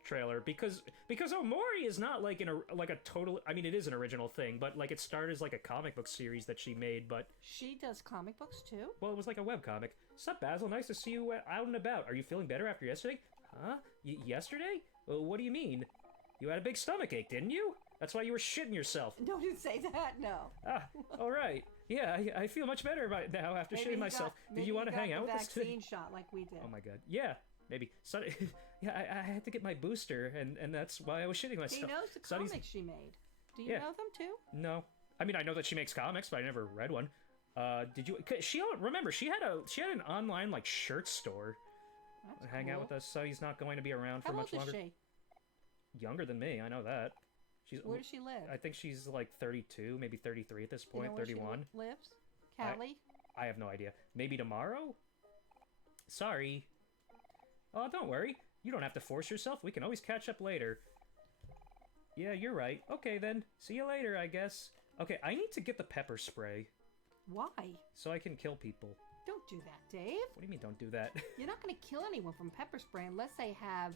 trailer because Omori is not like a total. I mean, it is an original thing, but like it started as like a comic book series that she made. But She does comic books too. well, it was like a webcomic. Sup, Basil? Nice to see you out and about. Are you feeling better after yesterday? Huh? Yesterday? What do you mean? You had a big stomach ache, didn't you? That's why you were shitting yourself. Don't you say that, no. Ah, all right. Yeah, I feel much better right now after shitting myself. Did you want to hang out with us today? Vaccine shot like we did. Oh my god. Yeah, maybe. Yeah, I had to get my booster, and that's why I was shitting myself. He knows the comics she made. Do you know them too? No. I mean, I know that she makes comics, but I never read one. Did you? Remember, she had an online like shirt store. That's hang out with us. Sonny's not going to be around for much longer. How old is she? Younger than me, I know that. Where does she live? I think she's like 32, maybe 33 at this point. 31. She lives? Cali? I have no idea. Maybe tomorrow? Sorry. Oh, don't worry. You don't have to force yourself. We can always catch up later. Yeah, you're right. Okay, then. See you later, I guess. Okay, I need to get the pepper spray. Why? So I can kill people. Don't do that, Dave. What do you mean, don't do that? You're not going to kill anyone from pepper spray unless they have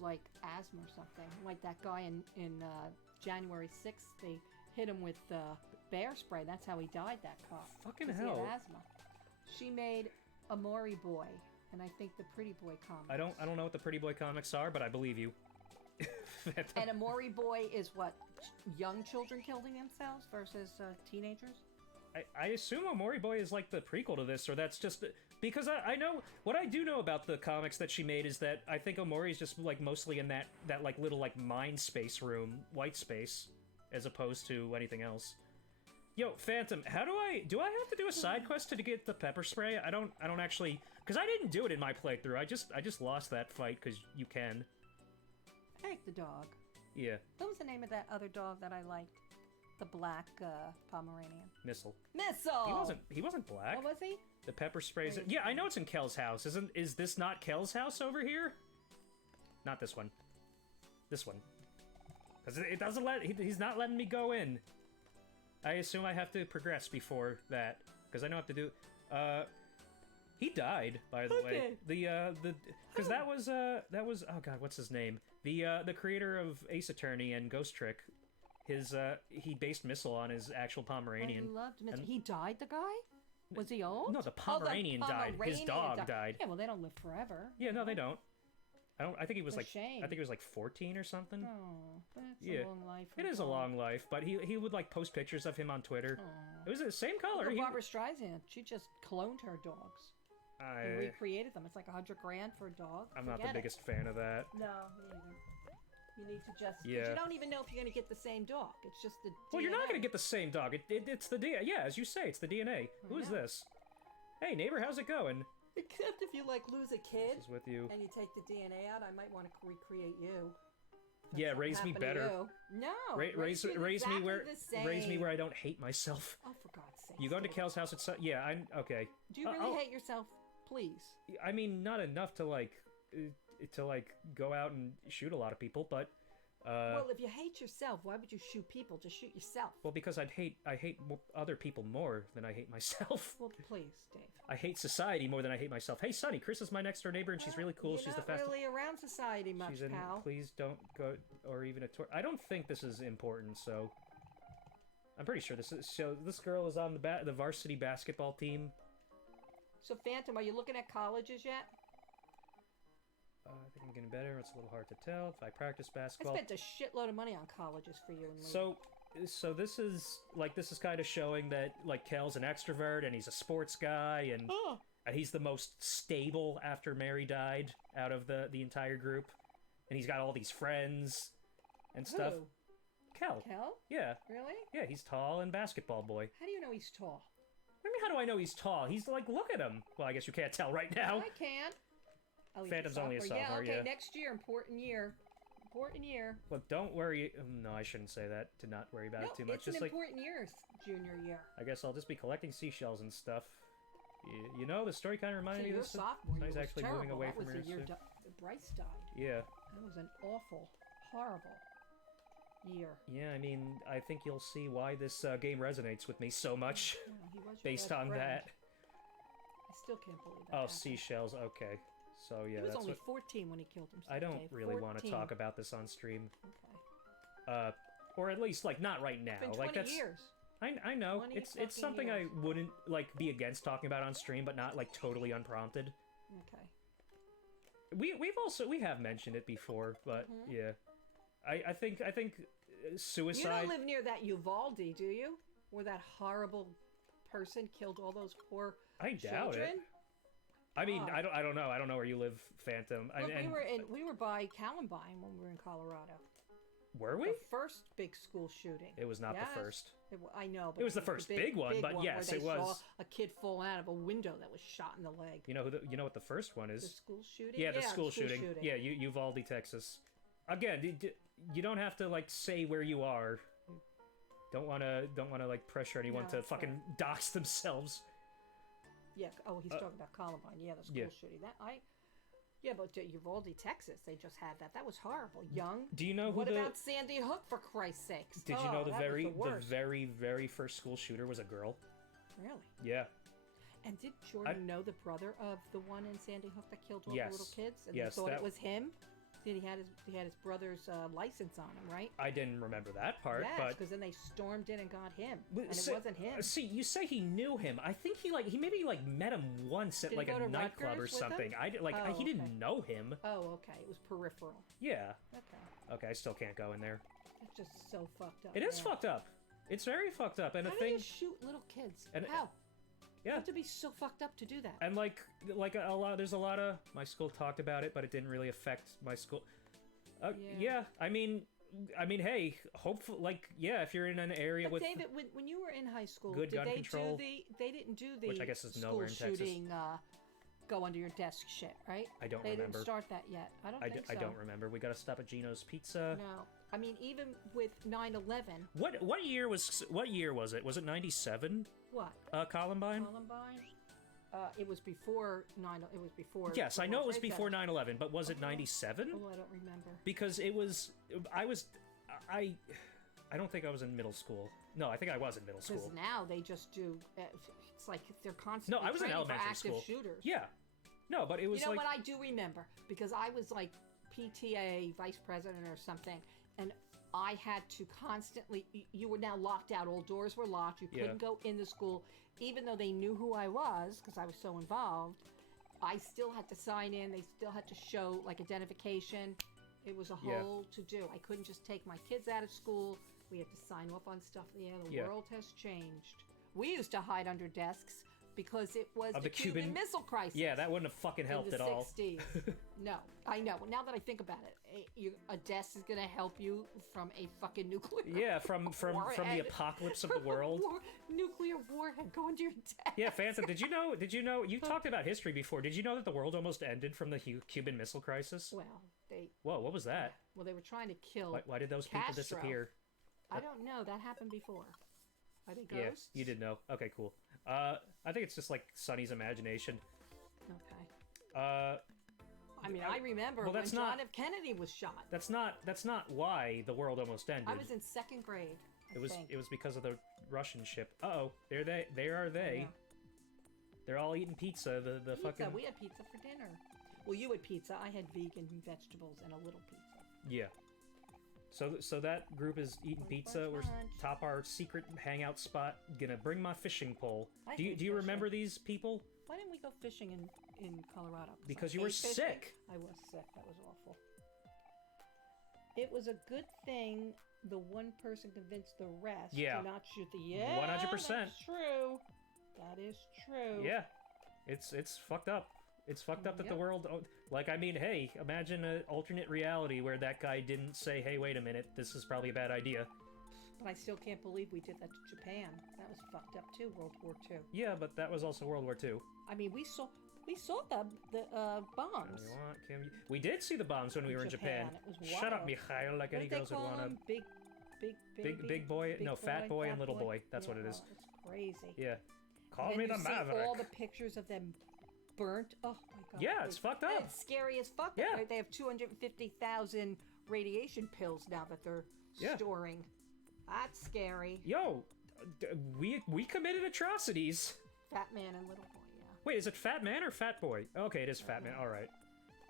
like asthma or something. Like that guy in January 6th, they hit him with bear spray. That's how he died, that cop. Fucking hell. He had asthma. She made Omori Boy, and I think the Pretty Boy comics. I don't know what the Pretty Boy comics are, but I believe you. And Omori Boy is what? Young children killing themselves versus teenagers? I assume Omori Boy is like the prequel to this, or that's just... Because I know... What I do know about the comics that she made is that I think Omori is just like mostly in that like little like mind space room, white space, as opposed to anything else. Yo, Phantom, do I have to do a side quest to get the pepper spray? I don't actually... Because I didn't do it in my playthrough. I just lost that fight because you can. Take the dog. Yeah. What was the name of that other dog that I liked? The black Pomeranian. Missile. He wasn't black. Oh, was he? The pepper sprays. Yeah, I know it's in Kel's house. Is this not Kel's house over here? Not this one. This one. Because it doesn't he's not letting me go in. I assume I have to progress before that. Because I know I have to do... He died, by the way. Because that was, oh god, what's his name? The creator of Ace Attorney and Ghost Trick. He based Missile on his actual Pomeranian. I loved Missile. He died, the guy? Was he old? No, the Pomeranian died. His dog died. Yeah, well, they don't live forever. Yeah, no, they don't. I think he was like... Shame. I think he was like 14 or something. Oh, that's a long life. It is a long life, but he would like post pictures of him on Twitter. Aww. It was the same color. Barbara Streisand, she just cloned her dogs. And recreated them. It's like $100,000 for a dog. I'm not the biggest fan of that. No, me neither. You need to just... Yeah. You don't even know if you're going to get the same dog. It's just the DNA. Well, you're not going to get the same dog. It's the DNA. Yeah, as you say, it's the DNA. Who is this? Hey, neighbor, how's it going? Except if you, like, lose a kid... This is with you. ...and you take the DNA out, I might want to recreate you. Yeah, raise me better. No, raise me where I don't hate myself. Oh, for God's sake. You go into Kel's house at yeah, I'm okay. Do you really hate yourself? Please. I mean, not enough to like go out and shoot a lot of people, but well, if you hate yourself, why would you shoot people? Just shoot yourself. Well, because I hate other people more than I hate myself. Well, please, Dave. I hate society more than I hate myself. Hey, Sunny, Chris is my next door neighbor, and she's really cool. She's the fastest. You're not really around society much, she's in pal. Please don't go, or even a tour. I don't think this is important, so I'm pretty sure this is. So this girl is on the varsity basketball team. So, Phantom, are you looking at colleges yet? I think I'm getting better. It's a little hard to tell if I practice basketball. I spent a shitload of money on colleges for you and Lee. So this is kind of showing that like Kel's an extrovert and he's a sports guy and he's the most stable after Mary died out of the entire group, and he's got all these friends and stuff. Who? Kel. Kel? Yeah. Really? Yeah, he's tall and basketball boy. How do you know he's tall? I mean, how do I know he's tall? He's like, look at him. Well, I guess you can't tell right now. I can. Oh, Phantom's only a sophomore, yeah. Okay, next year, important year. Important year. Well, don't worry. No, I shouldn't say that. To not worry about it too much. It's an important year, junior year. I guess I'll just be collecting seashells and stuff. You know, the story kind of reminded me of this. Sophomore year was actually terrible. moving away that from was her. The year Bryce died. Yeah. That was an awful, horrible year. Yeah, I mean, I think you'll see why this game resonates with me so much, he was based on that. I still can't believe that. Oh, seashells. Okay. So yeah, he was only 14 when he killed himself. I don't really want to talk about this on stream. Okay. Or at least like not right now. It's been 20 like that's years. I know. It's something years. I wouldn't like be against talking about on stream, but not like totally unprompted. Okay. we have mentioned it before, but yeah, I think suicide. You don't live near that Uvalde, do you? Where that horrible person killed all those poor I doubt children? it. I mean, I don't know. I don't know where you live, Phantom. Look, we were by Columbine when we were in Colorado. Were we? The first big school shooting. It was not the first. I know, but it was the first big one, but yes, where it they was. Saw a kid fall out of a window that was shot in the leg. You know you know what the first one is? The school shooting. Yeah, the school shooting. Yeah, Uvalde, Texas. Again, you don't have to like say where you are. Don't wanna like pressure anyone to fucking dox themselves. Yeah. Oh, he's talking about Columbine. Yeah, the school shooting. Yeah, but Uvalde, Texas, they just had that. That was horrible. Young. Do you know who What about Sandy Hook, for Christ's sakes? Did you know the very first school shooter was a girl? Really? Yeah. And did Jordan know the brother of the one in Sandy Hook that killed all the little kids? And they thought it was him? He had his brother's license on him, right? I didn't remember that part. Yes, because then they stormed in and got him, and it wasn't him. See, you say he knew him. I think he maybe met him once at like a nightclub or something. He didn't know him. Oh, okay. It was peripheral. Yeah. Okay. Okay, I still can't go in there. That's just so fucked up. It is fucked up. It's very fucked up. And how do you shoot little kids? How? Yeah. You have to be so fucked up to do that. And there's a lot of my school talked about it, but it didn't really affect my school. Yeah. I mean, hey, hopefully, if you're in an area with. David, when you were in high school, good gun control, they didn't do the which I guess is school nowhere in shooting, go under your desk shit, right? I don't remember. They didn't start that yet. I don't think so. I don't remember. We got to stop at Gino's Pizza. No. I mean, even with 9/11. What year was it? Was it 97? What? Columbine? Columbine? It was before 9. It was before. Yes, I know it was before 9/11, but was it 97? Oh, I don't remember. Because it was. I don't think I was in middle school. No, I think I was in middle school. Because now they just do. It's like they're constantly. No, I was in elementary school. Shooters. Yeah. No, but it was. You know what I do remember, because I was like PTA vice president or something, and I had to constantly. You were now locked out. All doors were locked. You couldn't go in the school, even though they knew who I was because I was so involved. I still had to sign in. They still had to show like identification. It was a whole to do. I couldn't just take my kids out of school. We had to sign off on stuff. Yeah, the world has changed. We used to hide under desks because it was the Cuban Missile Crisis. Yeah, that wouldn't have fucking helped at all. In the 60s. No, I know. Now that I think about it, a desk is going to help you from a fucking nuclear from the apocalypse of the world. Nuclear warhead going to your desk. Yeah, Phantom, did you know, you talked about history before. Did you know that the world almost ended from the Cuban Missile Crisis? Well, Whoa, what was that? Well, they were trying to kill Why did those people disappear? I don't know. That happened before. Are they ghosts? Yeah, you did know. Okay, cool. I think it's just like Sonny's imagination. Okay. I mean, I remember when John F. Kennedy was shot. That's not why the world almost ended. I was in second grade. It was because of the Russian ship. Uh-oh, there are they. Yeah. They're all eating pizza. The fucking. We had pizza for dinner. Well, you had pizza. I had vegan vegetables and a little pizza. Yeah. So that group is eating pizza. We're top our secret hangout spot. Gonna bring my fishing pole. Do you remember these people? Why didn't we go fishing in Colorado? Because you were sick. I was sick. That was awful. It was a good thing the one person convinced the rest to not shoot the 100%. That's true. That is true. Yeah. It's fucked up. It's fucked up that the world... Like, I mean, hey, imagine an alternate reality where that guy didn't say, hey, wait a minute, this is probably a bad idea. But I still can't believe we did that to Japan. That was fucked up, too, World War II. Yeah, but that was also World War II. I mean, we saw the bombs. We did see the bombs when we were in Japan. It was wild. Shut up, Mikhail, like any girls would want to... Big boy? No, fat boy and little boy. That's what it is. It's crazy. Yeah. Call me the Maverick. All the pictures of them burnt. Oh my god. Yeah, it's fucked up. And it's scary as fuck. Yeah. They have 250,000 radiation pills now that they're storing. That's scary. Yo, we committed atrocities. Fat man and little boy, yeah. Wait, is it Fat Man or Fat Boy? Okay, it is Fat Man. All right.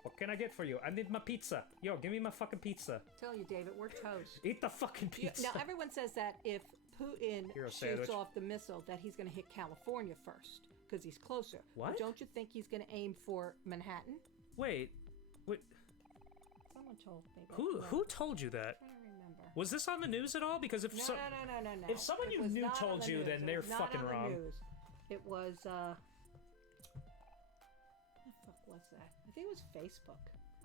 What can I get for you? I need my pizza. Yo, give me my fucking pizza. I tell you, David, we're toast. Eat the fucking pizza. Now, everyone says that if Putin shoots off the missile, that he's going to hit California first, because he's closer. What? But don't you think he's going to aim for Manhattan? Wait. What? Someone told me. But Who told you that? I don't remember. Was this on the news at all? Because if No. if someone It you was knew not on told the you, news. then It they're was not fucking on the wrong. news. It was what the fuck was that? I think it was Facebook.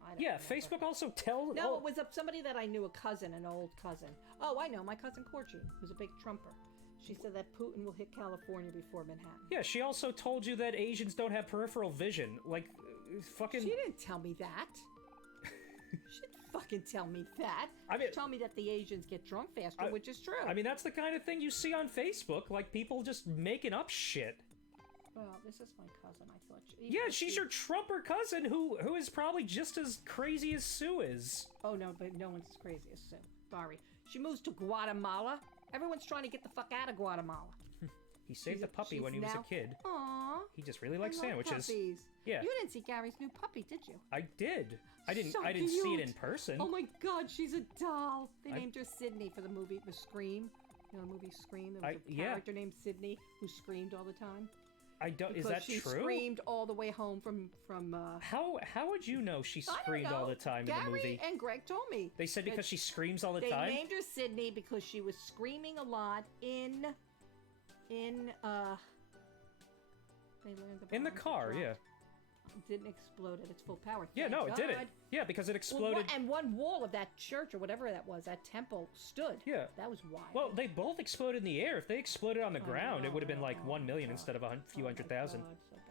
I don't Yeah, remember. Facebook also tells. No, it was somebody that I knew, a cousin, an old cousin. Oh, I know, my cousin Corky, who's a big Trumper. She said that Putin will hit California before Manhattan. Yeah, she also told you that Asians don't have peripheral vision. Like, fucking. She didn't tell me that. She didn't fucking tell me that. I mean- She told me that the Asians get drunk faster, which is true. I mean, that's the kind of thing you see on Facebook, like people just making up shit. Well, this is my cousin. I thought. Yeah, she's your Trumper cousin who is probably just as crazy as Sue is. Oh no, but no one's as crazy as Sue. Sorry. She moves to Guatemala. Everyone's trying to get the fuck out of Guatemala. He saved a puppy when he was a kid. Aww. He just really likes I love sandwiches. puppies. Yeah. You didn't see Gary's new puppy, did you? I did. I didn't So see it cute. in person. Oh my god, she's a doll. They named her Sydney for the movie The Scream. You know the movie Scream? There was a character named Sydney who screamed all the time. I don't. Because Is that she true? screamed all the way home from How would you know she I don't screamed all know. the time Gary in the movie? and Greg told me. They said that because she screams all the they time. named her Sydney because she was screaming a lot in they learned the In the bombs car, dropped. yeah. It didn't explode at its full power. Yeah, Thank no, it didn't. God. Yeah, because it Well, exploded. and one wall of that church or whatever that was, that temple, stood. Yeah. That was wild. Well, they both exploded in the air. If they exploded on the ground, it would have been like 1 million God. instead of a few Oh hundred my thousand. God, so bad.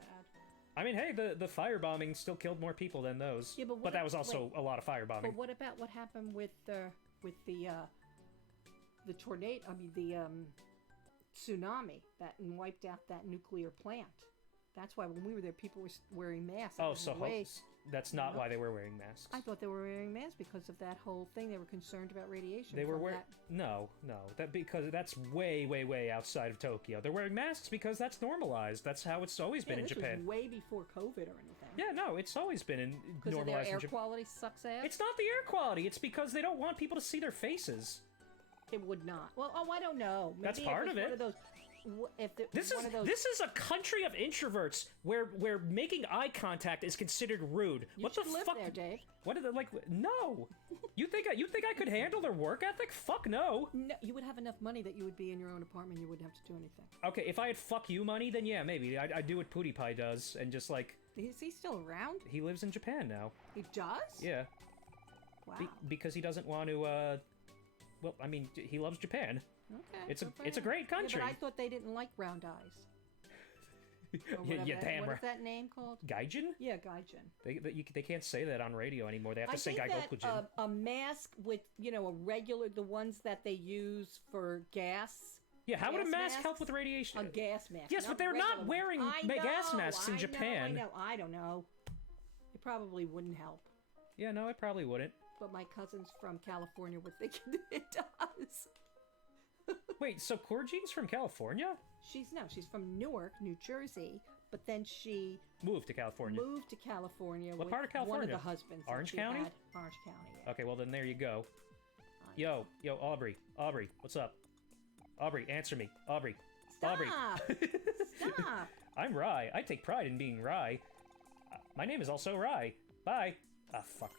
I mean, hey, the firebombing still killed more people than those. Yeah, but but that was also wait. a lot of firebombing. But what about what happened with the tornado? I mean, the tsunami that wiped out that nuclear plant. That's why when we were there, people were wearing masks. Oh, so way. that's not why they were wearing masks. I thought they were wearing masks because of that whole thing. They were concerned about radiation. They were from wearing that. no, because that's way outside of Tokyo. They're wearing masks because that's normalized. That's how it's always been in this Japan. was way before COVID or anything. Yeah, no, it's always been Because of their normalized air in Japan. quality sucks ass. It's not the air quality. It's because they don't want people to see their faces. It would not. Well, I don't know. Maybe That's part was of it. One of those, if it This was one is of those, this is a country of introverts where making eye contact is considered rude. you What the should live fuck? there, Dave. What are they like? No, you think I could handle their work ethic? Fuck no. No, you would have enough money that you would be in your own apartment. You wouldn't have to do anything. Okay, if I had fuck you money, then yeah, maybe I'd do what PewDiePie does and just like Is he still around? he lives in Japan now. He does? Yeah, Wow. because he doesn't want to. Well, I mean, he loves Japan. Okay. It's good for a him. great country. Yeah, but I thought they didn't like round eyes. Or Yeah, whatever damn What right. is that name called? Gaijin? Yeah, gaijin. They can't say that on radio anymore. They have to I say think that Gaigokujin. a mask with, a regular, the ones that they use for gas. Yeah, how would a gas mask masks? help with radiation? A gas mask. Yes, but they're not regular wearing ones. I gas know, masks in Japan. I don't know. It probably wouldn't help. Yeah, no, it probably wouldn't. But my cousin's from California were thinking it does. Wait, so Corjine's from California? She's from Newark, New Jersey, but then she Moved to California. moved to California What with part of one of California? the husbands. that Orange she County? had. Orange County, yeah. Okay, well then there you go. Yo, Aubrey, what's up? Aubrey, answer me. Aubrey. Stop! Aubrey. Stop! I'm Rye. I take pride in being Rye. My name is also Rye. Bye. Ah, fuck.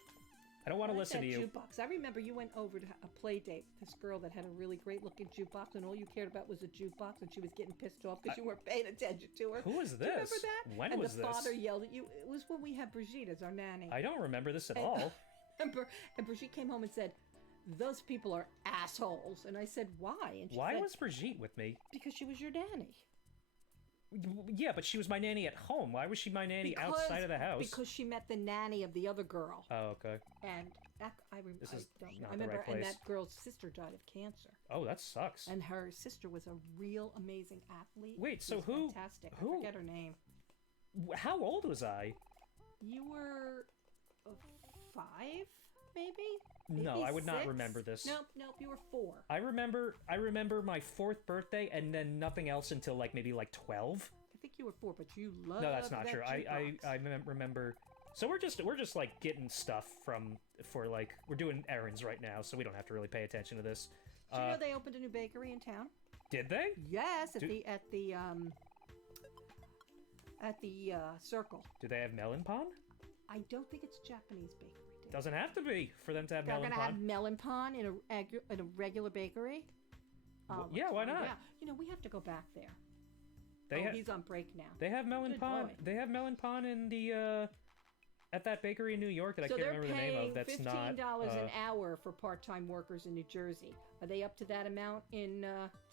I don't want to I like listen to that you. Jukebox. I remember you went over to a play date with this girl that had a really great looking jukebox, and all you cared about was the jukebox, and she was getting pissed off because you weren't paying attention to her. Who was Do you remember this? that? When and was the this? father yelled at you. It was when we had Brigitte as our nanny. I don't remember this at And- all. And Brigitte came home and said, "Those people are assholes." And I said, "Why?" And she Why said, was Brigitte with me? Because she was your nanny. Yeah, but she was my nanny at home. Why was she my nanny outside of the house? Because she met the nanny of the other girl. Oh, okay. And I don't This know. is I not the remember, right and place. that girl's sister died of cancer. Oh, that sucks. And her sister was a real amazing athlete. Wait, She so was who- Fantastic. who- I forget her name. How old was I? You were 5, maybe? No, Maybe I would not 6? remember this. Nope, you were 4. I remember my 4th birthday and then nothing else until maybe 12. I think you were 4, but you loved No, that's not that true. I jukebox. remember. So we're just like getting stuff for we're doing errands right now, so we don't have to really pay attention to this. Did you know they opened a new bakery in town? Did they? Yes, at the Circle. Do they have melon pond? I don't think it's Japanese bakery. Dave. Doesn't have to be for them to have They're melon gonna pan. have melon pan in a regular bakery. Yeah, Let's why find not? out. You know, we have to go back there. They He's on break now. They have melon Good pan. boy. They have melon pan in the at that bakery in New York that I So can't they're remember the name paying of. That's not $15 an hour for part-time workers in New Jersey. Are they up to that amount in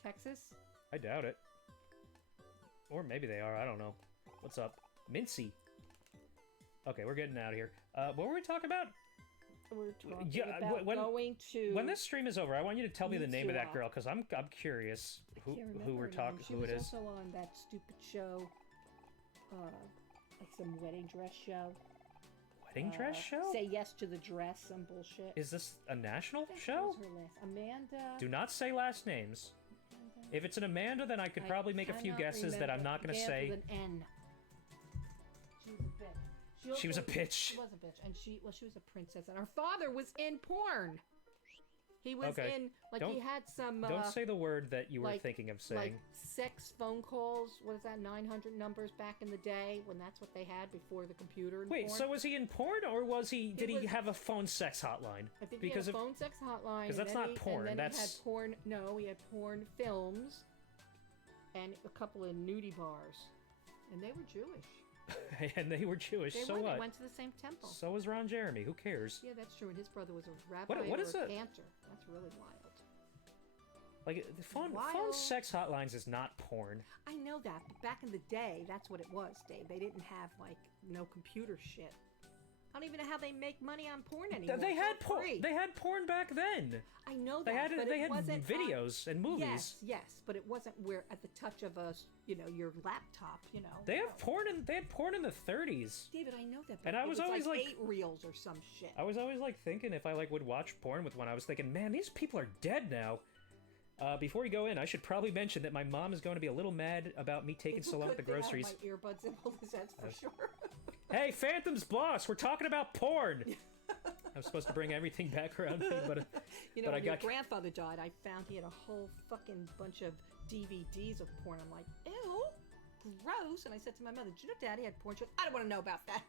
Texas? I doubt it. Or maybe they are. I don't know. What's up, Mincy? Okay, we're getting out of here. What were we talking about? We're talking Yeah, about going to. When this stream is over, I want you to tell me the name of that Mitsuha. girl because I'm curious who Can't who remember we're her talking name. who it is. She was also on that stupid show, like some wedding dress show. Wedding dress show? Say yes to the dress, some bullshit. Is this a national What show? was her last? Amanda. Do not say last names. If it's an Amanda, then I could probably make a few cannot guesses that I'm remember. not going to Began say. with an N. She was a bitch. She was a bitch. She was a bitch, and she was a princess, and her father was in porn. He was Okay. in, like, Don't- he had some. Don't say the word that you were like- thinking of saying. Like sex phone calls. What is that? 900 numbers back in the day when that's what they had before the computer. And Wait, porn. so was he in porn or was he? Did he was- have a phone sex hotline? I think because he had a if- phone sex hotline. 'cause and that's then not porn, And then that's- he had porn. No, he had porn films, and a couple of nudie bars, and they were Jewish. and they were Jewish. They So were. what? They went to the same temple. So was Ron Jeremy. Who cares? Yeah, that's true. And his brother was a rabbi what or is a a- cantor. That's really wild. Like the phone Wild. sex hotlines is not porn. I know that, but back in the day, that's what it was, Dave. They didn't have, like, no computer shit. I don't even know how they make money on porn anymore. They had for porn. free. They had porn back then. I know They that, had but they it had wasn't videos and movies. Yes, but it wasn't where at the touch of your laptop, They have porn in they had porn in the 30s. David, I know that, but And I it was was always like like- 8 reels or some shit. I was always like thinking if I like would watch porn with one, I was thinking, man, these people are dead now. Before we go in, I should probably mention that my mom is going to be a little mad about me taking It's so long with the good thing I have groceries. my earbuds in all this, that's for sure. Hey, Phantom's boss, we're talking about porn. I'm supposed to bring everything back around me, but You know, but I when your got grandfather died, I found he had a whole fucking bunch of DVDs of porn. I'm like, ew, gross. And I said to my mother, did you know Daddy had porn? She goes, I don't want to know about that.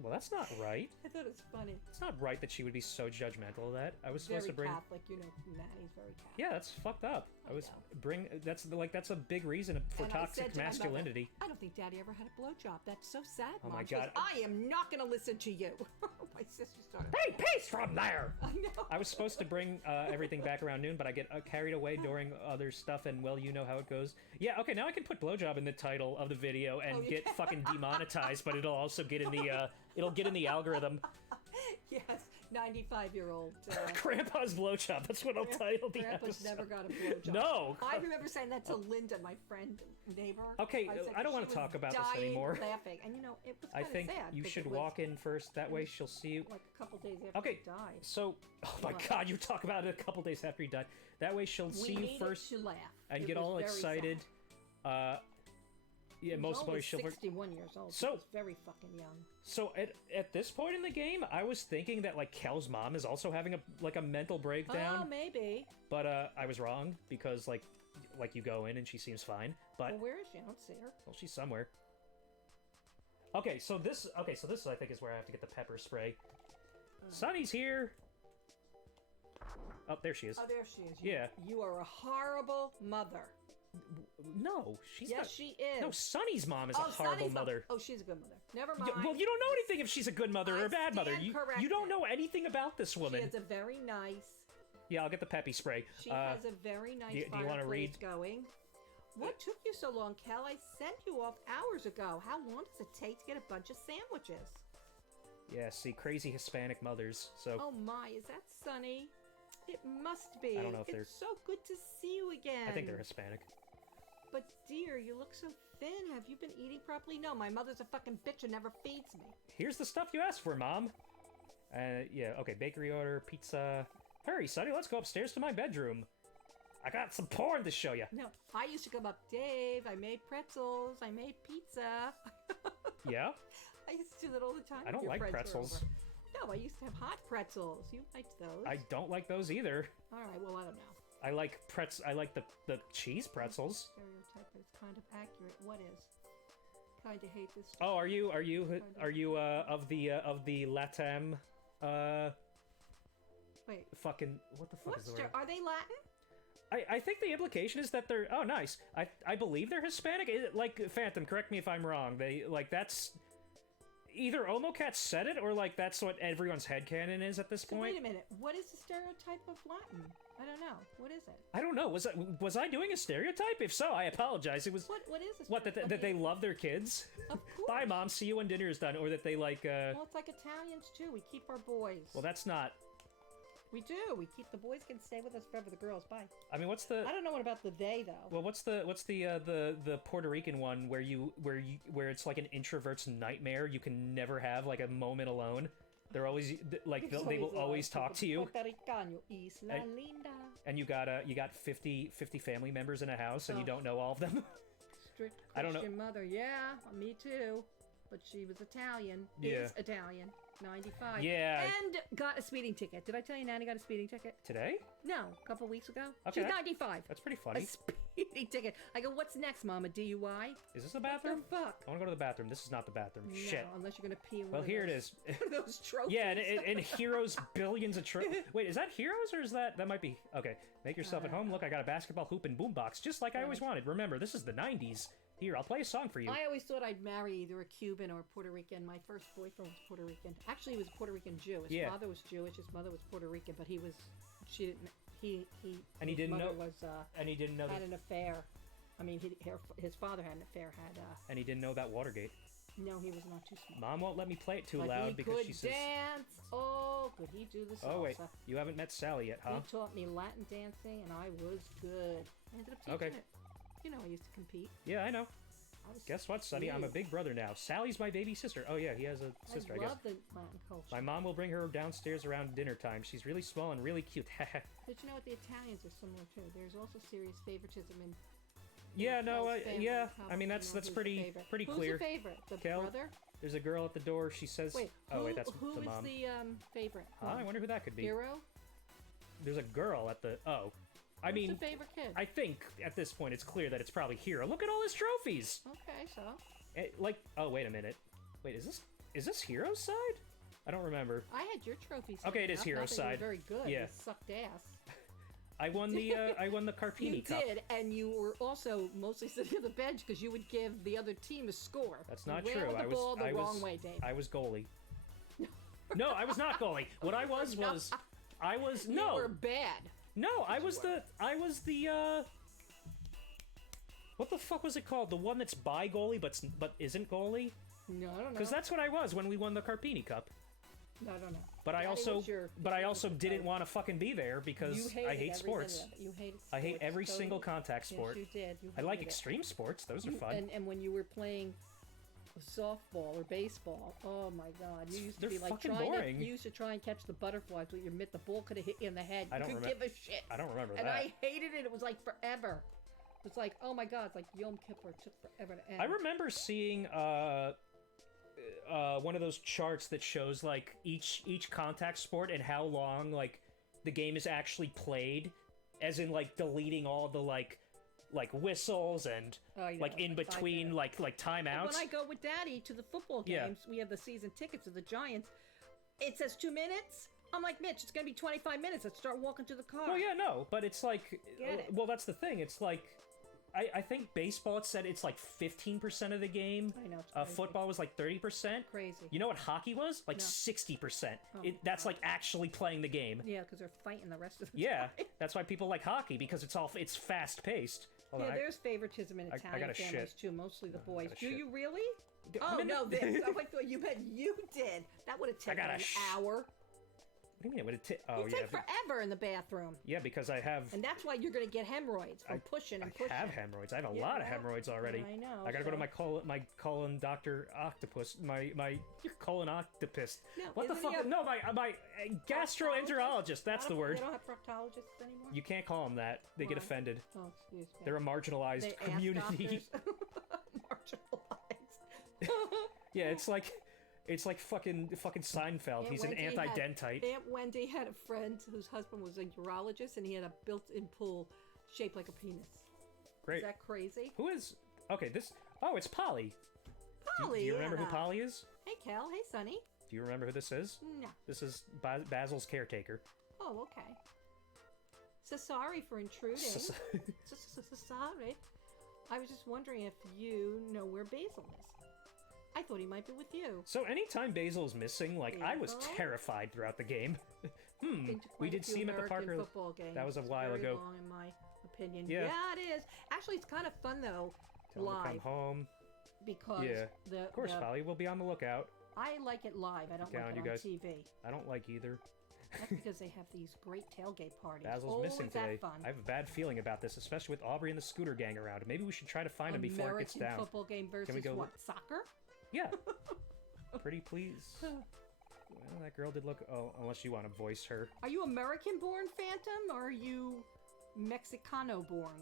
well, that's not right. I thought it was funny. It's not right that she would be so judgmental of that. I was supposed Very to bring. Catholic, you know, Nanny's very Catholic. Yeah, that's fucked up. I was know. bring. That's a big reason for And I said toxic to my mother, masculinity. I don't think Daddy ever had a blowjob. That's so sad, Oh Mom. my She goes, God. I am not going to listen to you. My sister started. Hey, peace from there. I know. I was supposed to bring everything back around noon, but I get carried away during other stuff, and well, you know how it goes. Yeah, okay, now I can put blowjob in the title of the video and Oh, you get can. fucking demonetized, but it'll also get in the it'll get in the algorithm. Yes, 95-year-old. Grandpa's blowjob. That's what I'll title the Grandpa's episode. never got a blowjob. No. I remember saying that to Linda, my friend, neighbor. Okay, said I don't she wanna was talk about this dying anymore. Laughing, and you know it was I kind of think sad. you 'cause should it was walk in first. That way she'll see you. like a couple days after Okay, he died. so oh my What? God, you talk about it a couple days after he died. That way she'll see We you needed first to laugh and It get was all very excited. sad. Yeah, He was most only boys she'll. 61 years old. So- he was very fucking young. So at this point in the game, I was thinking that like Kel's mom is also having a mental Oh, breakdown, maybe. but I was wrong because like you go in and she seems fine, but Well, where is she? I don't see her. well, she's somewhere. Okay, so this I think is where I have to get the pepper spray. Sunny's here. Oh, there she is. Oh, there she is. Yeah. You are a horrible mother. No, she's Yes, not. she is. No, Sunny's mom is Oh, a horrible Sonny's mom- mother. Oh, she's a good mother. Never Yeah, mind. well, you don't know anything if she's a good mother or I a bad mother. stand You corrected. don't know anything about this She woman. has a very nice. Yeah, I'll get the peppy spray. She has a very nice do you wanna fireplace read? going. What took you so long, Kel? I sent you off hours ago. How long does it take to get a bunch of sandwiches? Yeah, see, crazy Hispanic mothers. So Oh my, is that Sunny? It must be. I don't know if they're- It's so good to see you again. I think they're Hispanic. But dear, you look so thin. Have you been eating properly? No, my mother's a fucking bitch and never feeds me. Here's the stuff you asked for, Mom. Yeah, okay, bakery order, pizza. Hurry, Sonny, let's go upstairs to my bedroom. I got some porn to show you. No, I used to come up, Dave, I made pretzels, I made pizza. Yeah? I used to do that all the time. I don't if your like friends were pretzels. over. No, I used to have hot pretzels. You liked those. I don't like those either. All right, well, I don't know. I like the cheese pretzels. Stereotype, but it's kind of accurate. What is? kind of hate this. Oh, are you of the Latam Wait. fucking what the fuck is the word? Are they Latin? I think the implication is that they're oh nice. I believe they're Hispanic. Like Phantom, correct me if I'm wrong. They like that's either Omocat said it or like that's what everyone's headcanon is at this point. Wait a minute. What is the stereotype of Latin? I don't know. What is it? I don't know. Was I doing a stereotype? If so, I apologize. It was What is this? what that they love their kids. Of course. Bye, mom. See you when dinner is done. Or that they like. Well, it's like Italians too. We keep our boys. Well, that's not. We do. We keep the boys can stay with us forever. The girls, bye. I mean, what's the? I don't know what about the they though. Well, what's the Puerto Rican one where it's like an introvert's nightmare? You can never have like a moment alone. They're always like they will always talk to you. Puerto Ricano, Isla Linda. And you got 50 family members in a house, and you don't know all of them. Strict Christian I don't know. mother. Yeah, me too. But she was Italian. Yeah. Is Italian. 95. Yeah. And got a speeding ticket. Did I tell you Nanny got a speeding ticket? Today? No, a couple weeks ago. Okay, She's 95. That's pretty A funny. speeding ticket. I go, what's next, Mom? A DUI? Is this the bathroom? What the fuck? I want to go to the bathroom. This is not the bathroom. No, Shit. unless you're gonna pee in Well, one here of it those, is. one of those trophies. Yeah, and Heroes billions of Wait, is that Heroes or is that might be okay? Make yourself at home. Look, I got a basketball hoop and boombox, just like I always wanted. Remember, this is the '90s. Here, I'll play a song for you. I always thought I'd marry either a Cuban or a Puerto Rican. My first boyfriend was Puerto Rican. Actually, he was a Puerto Rican Jew. His father was Jewish. His mother was Puerto Rican, but he didn't know. And he didn't know. Had an affair. I mean, his father had an affair. And he didn't know about Watergate. No, he was not too smart. Mom won't let me play it too But loud he because could she says. dance. Oh, could he do the salsa? Oh wait, you haven't met Sally yet, huh? He taught me Latin dancing, and I was good. I ended up teaching it. You know, I used to compete. Yeah, I know. Guess what, Sonny? I'm a big brother now. Sally's my baby sister. Oh yeah, he has a sister, I guess. I love the Latin culture. My mom will bring her downstairs around dinner time. She's really small and really cute. But you know what? The Italians are similar too. There's also serious favoritism in. Yeah, no, yeah. I mean, Who's that's pretty clear. Who's the favorite? The Kel? brother? There's a girl at the door. She says. Wait. Oh wait, that's who the is mom. the favorite? I wonder who that could be. Hero? There's a girl at the. Oh. I Who's mean, the favorite kid? I think at this point it's clear that it's probably Hero. Look at all his trophies. Okay, so. Oh wait a minute. Wait, is this Hero's side? I don't remember. I had your trophies. Okay, it is up. Hero's Not that you were side. very good. Yeah. You sucked ass. I won the Carpini You Cup. did, and you were also mostly sitting on the bench because you would give the other team a score. That's not you true. Ran with the ball the wrong way, Dave. I was goalie. No, I was not goalie. What I was I was You no. were bad. No, I was the what the fuck was it called? The one that's by goalie but isn't goalie? No, I don't know. Because that's what I was when we won the Carpini Cup. No, I don't know. But I also didn't want to fucking be there because I hate sports. You hated sports. I hate every so single contact sport. Yes, you did. You I like hated it. extreme sports. Those are fun. And when you were playing softball or baseball, oh my god, you used to They're be like fucking trying boring. to. You used to try and catch the butterflies with your mitt. The ball could have hit you in the head. I don't you could remember. give a shit. I don't remember and that. I hated it. It was like forever. It was like, oh my god, it's like Yom Kippur. It took forever to end. I remember seeing one of those charts that shows like each contact sport and how long like the game is actually played, as in like deleting all the like whistles and like in between like timeouts. When I go with Daddy to the football games, we have the season tickets of the Giants. It says 2 minutes. I'm like, Mitch, it's gonna be 25 minutes. Let's start walking to the car. Oh yeah, no, but it's like, Get it. well, that's the thing. It's like, I think baseball, it said it's like 15% of the game. I know, it's crazy. Football was like 30%. Crazy. You know what hockey was? Like No. 60%. Oh, That's like actually playing the game. Yeah, because they're fighting the rest of the Yeah, time. that's why people like hockey, because it's fast paced. Yeah, there's favoritism in Italian gotta families shit. too, mostly the boys. gotta Do shit. you really? I'm Oh in no, the- this. I thought you meant you did. That would have taken gotta an sh- hour. What do you mean? Oh You yeah, take forever in the bathroom, yeah, because I have and that's why you're gonna get hemorrhoids from pushing and pushing. I have hemorrhoids. I have a Yeah, lot of well, hemorrhoids already. I know, I gotta go to so- my colon doctor octopus. My colon octopus. No, What the isn't fuck? he a- No, my gastroenterologist. That's the word. They don't have proctologists anymore. You can't call them that. They get Why? offended. Oh, excuse me. They're a marginalized They ask community. doctors- Marginalized. Yeah, it's like fucking Seinfeld. Aunt He's an Wendy had- anti-dentite. Aunt Wendy had a friend whose husband was a urologist, and he had a built-in pool shaped like a penis. Great. Is that crazy? Who is? Okay, this. Oh, it's Polly. Polly. Do you remember who Polly is? Hey, Cal. Hey, Sonny. Do you remember who this is? No. This is Basil's caretaker. Oh, okay. So sorry for intruding. Sorry. I was just wondering if you know where Basil is. I thought he might be with you. So anytime Basil's missing, like, I was Basil? terrified throughout the game. Been to We quite a did few see him at the American Parker. football games. That was a It's while very ago. long, in my opinion. Yeah. Yeah, it is. Actually, it's kind of fun though, Tell him to live, come home. because Yeah. the Of course, Polly, we'll be on the lookout. I like it live. I don't Down, like it you on guys. TV. I don't like either. That's because they have these great tailgate parties. Basil's missing is that today. fun. I have a bad feeling about this, especially with Aubrey and the scooter gang around. Maybe we should try to find him before it gets American down. football game versus go what? Soccer? Yeah. Pretty please. Well, that girl did look... Oh, unless you want to voice her. Are you American-born Phantom, or are you Mexicano-born?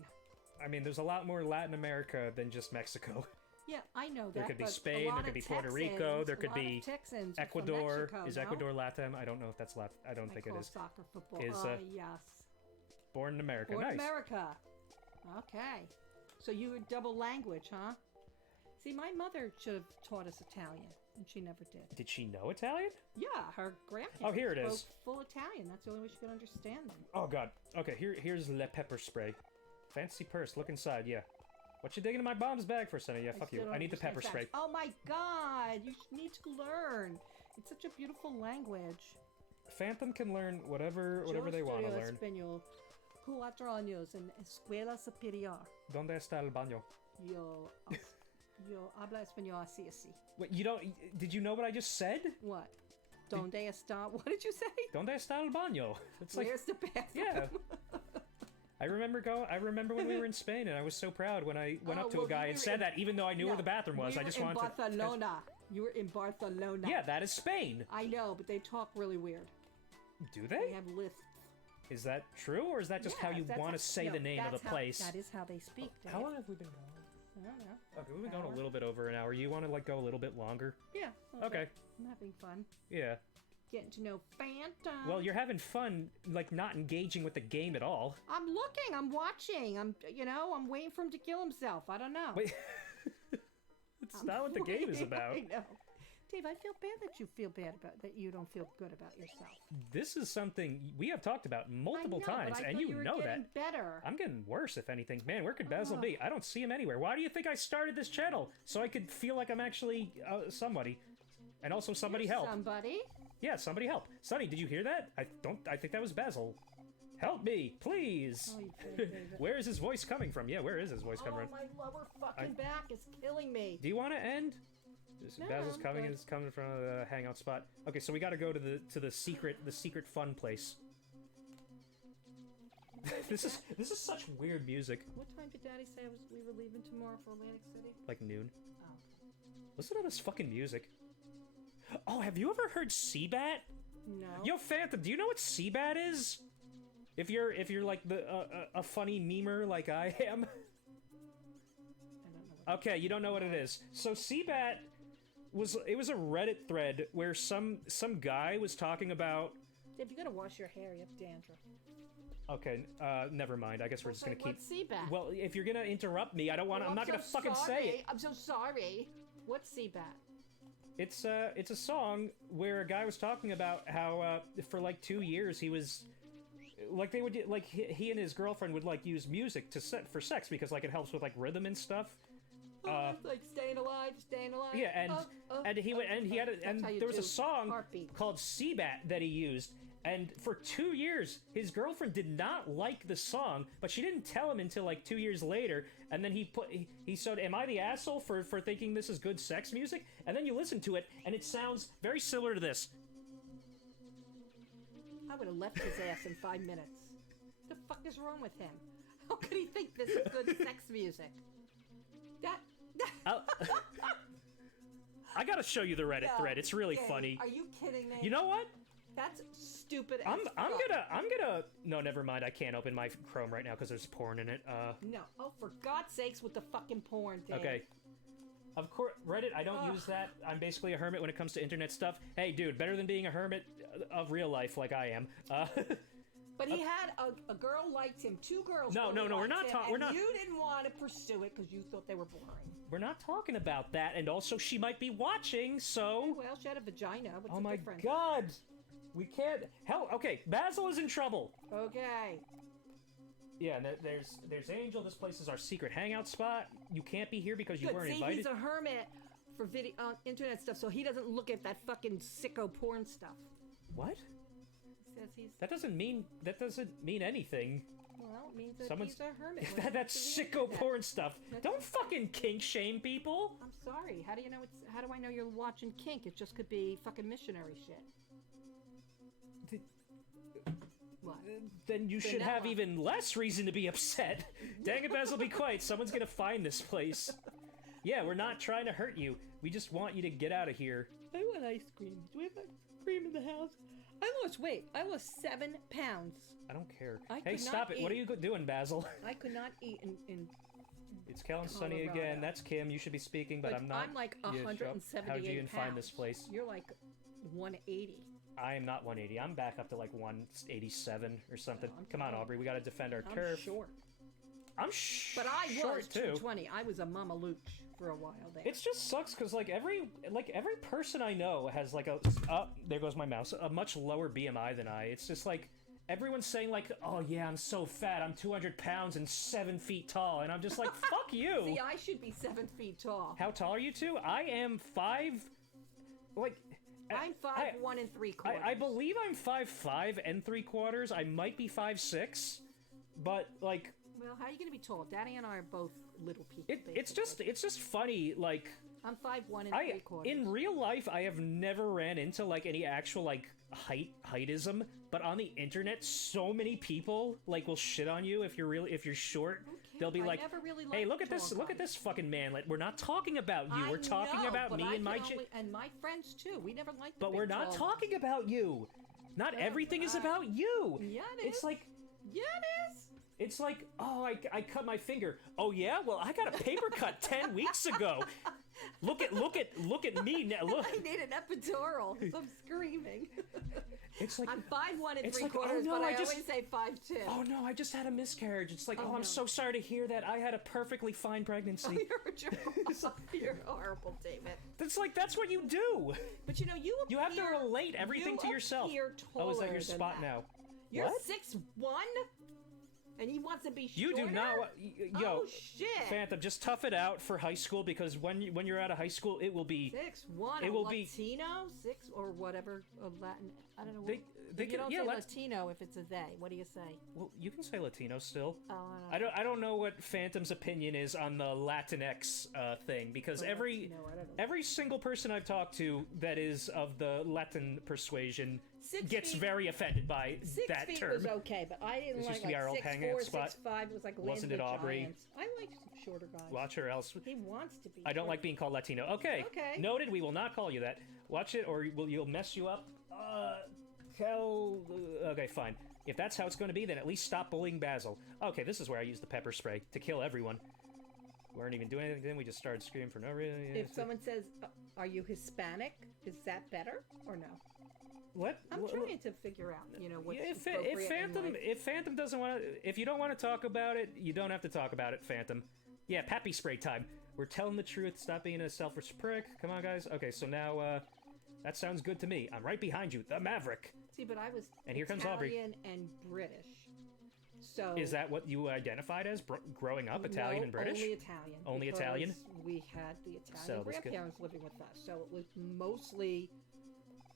I mean, there's a lot more Latin America than just Mexico. Yeah, I know that. There could be but Spain, a lot there could of be Puerto Texans, Rico, there a could lot of be Texans are from Ecuador. Mexico, Is no? Ecuador Latin? I don't know if that's Latin. I don't think it call is. Soccer football. Is, Yes. Born in America. Born Nice. America. Okay. So you were double language, huh? See, my mother should have taught us Italian, and she never did. Did she know Italian? Yeah, her grandparents Oh, here it spoke is. full Italian. That's the only way she could understand them. Oh, God. Okay, here's le pepper spray. Fancy purse. Look inside. Yeah. What you digging in my bomb's bag for, Sonny? Yeah, fuck still you. don't I need the understand pepper spray. French. Oh my God! You need to learn. It's such a beautiful language. Phantom can learn whatever they want to Yo learn. estudio español 4 años en escuela superior. ¿Dónde está el baño? Yo habla español así así. Wait, you don't... Did you know what I just said? What? Donde está? What did you say? ¿Dónde está el baño? It's like... Where's the bathroom? Yeah. I remember when we were in Spain, and I was so proud when I went up to a guy and said that, even though I knew where the bathroom was. I just wanted to... Barcelona. You were in Barcelona. Yeah, that is Spain. I know, but they talk really weird. Do They they? have lisps. Is that true, or is that just how Yes, you that's want to say no, the name of that's the how- place? That is how they speak. Dave. How long have we been going? I don't know. Okay, we've been going Hour? a little bit over an hour. You want to, like, go a little bit longer? Yeah. Okay. I'm having fun. Yeah. Getting to know Phantom. Well, you're having fun, like, not engaging with the game at all. I'm looking. I'm watching. I'm waiting for him to kill himself. I don't know. Wait. It's not what the game is about. I know. Dave, I feel bad that you feel bad about that. You don't feel good about yourself. This is something we have talked about multiple I know, times, but I and thought you were know getting that. Better. I'm getting worse, if anything. Man, where could Basil be? I don't see him anywhere. Why do you think I started this channel? So I could feel like I'm actually somebody. And also somebody You're help. Somebody. Yeah, somebody help. Sonny, did you hear that? I think that was Basil. Help me, please. Oh, you poor David. Where is his voice coming from? Yeah, where is his voice coming from? My lower fucking back is killing me. Do you want to end? No, Basil's I'm coming. good. Is coming from the hangout spot. Okay, so we got to go to the secret fun place. This is such weird music. What time did Daddy say we were leaving tomorrow for Atlantic City? Like noon. Oh. Listen to this fucking music. Oh, have you ever heard Seabat? No. Yo, Phantom, do you know what Seabat is? If you're like a funny memer like I am. I don't know. What Okay, you don't know what it is. So Seabat was a Reddit thread where some guy was talking about. Dave, you gotta wash your hair. You have dandruff. Okay, never mind. I guess we're just gonna keep. What's Seabat? Well, if you're gonna interrupt me, I don't want. I'm not gonna fucking say it. I'm so sorry. What's Seabat? It's a song where a guy was talking about how for like 2 years he was like they would like he and his girlfriend would like use music for sex because like it helps with like rhythm and stuff. It's like staying alive. Yeah, and he went and he had and there was a song Heartbeat. called Seabat that he used. And for 2 years, his girlfriend did not like the song, but she didn't tell him until like 2 years later. And then he said, "Am I the asshole for thinking this is good sex music?" And then you listen to it, and it sounds very similar to this. I would have left his ass in 5 minutes. The fuck is wrong with him? How could he think this is good sex music? I gotta show you the Reddit thread. It's really Dave, funny. Are you kidding me? You know what? That's stupid. I'm fuck. gonna. No, never mind. I can't open my Chrome right now because there's porn in it. No. Oh, for God's sakes, with the fucking porn, Dave. Okay. Of course, Reddit, I don't use that. I'm basically a hermit when it comes to internet stuff. Hey, dude, better than being a hermit of real life like I am. But he had a girl liked him. 2 girls. No, we're not talking. We're not. You didn't want to pursue it because you thought they were boring. We're not talking about that. And also, she might be watching. So. Well, she had a vagina. What's Oh the my difference? God. We can't. Hell. Okay. Basil is in trouble. Okay. Yeah. And there's Angel. This place is our secret hangout spot. You can't be here because you Good. weren't See, invited. he's a hermit for video internet stuff, so he doesn't look at that fucking sicko porn stuff. What? Says he's. That doesn't mean anything. Well, it means that Someone's he's a hermit. that's sicko porn stuff. Don't fucking kink shame people. I'm sorry. How do you know it's? How do I know you're watching kink? It just could be fucking missionary shit. What? Then you should have even less reason to be upset. Dang it, Basil, be quiet. Someone's gonna find this place. Yeah, we're not trying to hurt you. We just want you to get out of here. I want ice cream. Do we have ice cream in the house? I lost 7 pounds. I don't care. I Hey, could stop not it. What are you doing, Basil? I could not eat in It's Kel and Sunny Colorado. again. That's Kim. You should be speaking, but I'm not. I'm like Yeah, 178 How'd you even pounds. find this place? You're like 180. I am not 180. I'm back up to like 187 or something. I'm Come on, tall. Aubrey. We gotta defend our I'm turf. short. I'm But I short was too. 220. I was a mama looch for a while there. It just sucks because like every person I know has like a there goes my mouse, a much lower BMI than I. It's just like everyone's saying like, oh yeah, I'm so fat, I'm 200 pounds and 7 feet tall, and I'm just like, fuck you. See, I should be 7 feet tall. How tall are you two? I am 5. Like I'm 5'1" and 3/4. I believe I'm 5'5" and 3/4. I might be 5'6", but like. Well, how are you gonna be tall? Daddy and I are both little people. It's just funny, like I'm 5'1" and 3/4. in real life I have never ran into like any actual like heightism, but on the internet so many people like will shit on you if you're short. They'll be I like, never really "Hey, liked look at this! tall Look at guys." this fucking man! Like, we're not talking about you. We're talking about me and my and my friends too. We never liked. But we're not talking about you. Not everything is about you. Yeah, it It's is. like Yeah, it is. It's like, oh, I cut my finger. Oh yeah, well I got a paper cut 10 weeks ago. Look at me now. Look. I need an epidural. 'Cause I'm screaming. It's like I'm 5'1" and it's 3/4, like, oh, no, but I just- always say 5'2". Oh no, I just had a miscarriage. It's like, oh, Oh, I'm no. so sorry to hear that. I had a perfectly fine pregnancy. You're a jerk. You're horrible, David. It's like that's what you do. But you know, you have to appear- relate everything to you yourself. appear Oh, is that taller your than spot that. now? You're What? 6'1", and he wants to be shorter. You do not. Yo, Oh shit. Phantom, just tough it out for high school because when you're out of high school, it will be. 6'1", It will be- Latino, 6 or whatever, a Latin. I don't know. They you can, don't yeah, say let's. Latino if it's a they. What do you say? Well, you can say Latino still. Oh, I don't know what Phantom's opinion is on the Latinx thing because every single person I've talked to that is of the Latin persuasion 6 gets feet- very offended by 6 that feet term. was okay, but I didn't This like used to be our old 6'4", hangout spot. 6'5". It was like Wasn't Land it of the Aubrey? Giants. I like shorter guys. Watch or else. He wants to be. I don't like being called Latino. Okay. Okay. Noted. We will not call you that. Watch it, or you'll mess you up. Okay, fine. If that's how it's going to be, then at least stop bullying Basil. Okay, this is where I use the pepper spray to kill everyone. We weren't even doing anything. Then we just started screaming for no reason. If someone says, "Are you Hispanic?" Is that better or no? What? I'm trying to figure out. You know what's If appropriate Phantom in life. if Phantom doesn't want to, if you don't want to talk about it, you don't have to talk about it, Phantom. Yeah, pappy spray time. We're telling the truth. Stop being a selfish prick. Come on, guys. Okay, so now that sounds good to me. I'm right behind you, the Maverick. See, but I was And here comes Aubrey. Italian and British. So Is that what you identified as growing up, Italian no, and British? Only Italian. Only because Italian? We had the Italian So that's good. grandparents living with us, so it was mostly,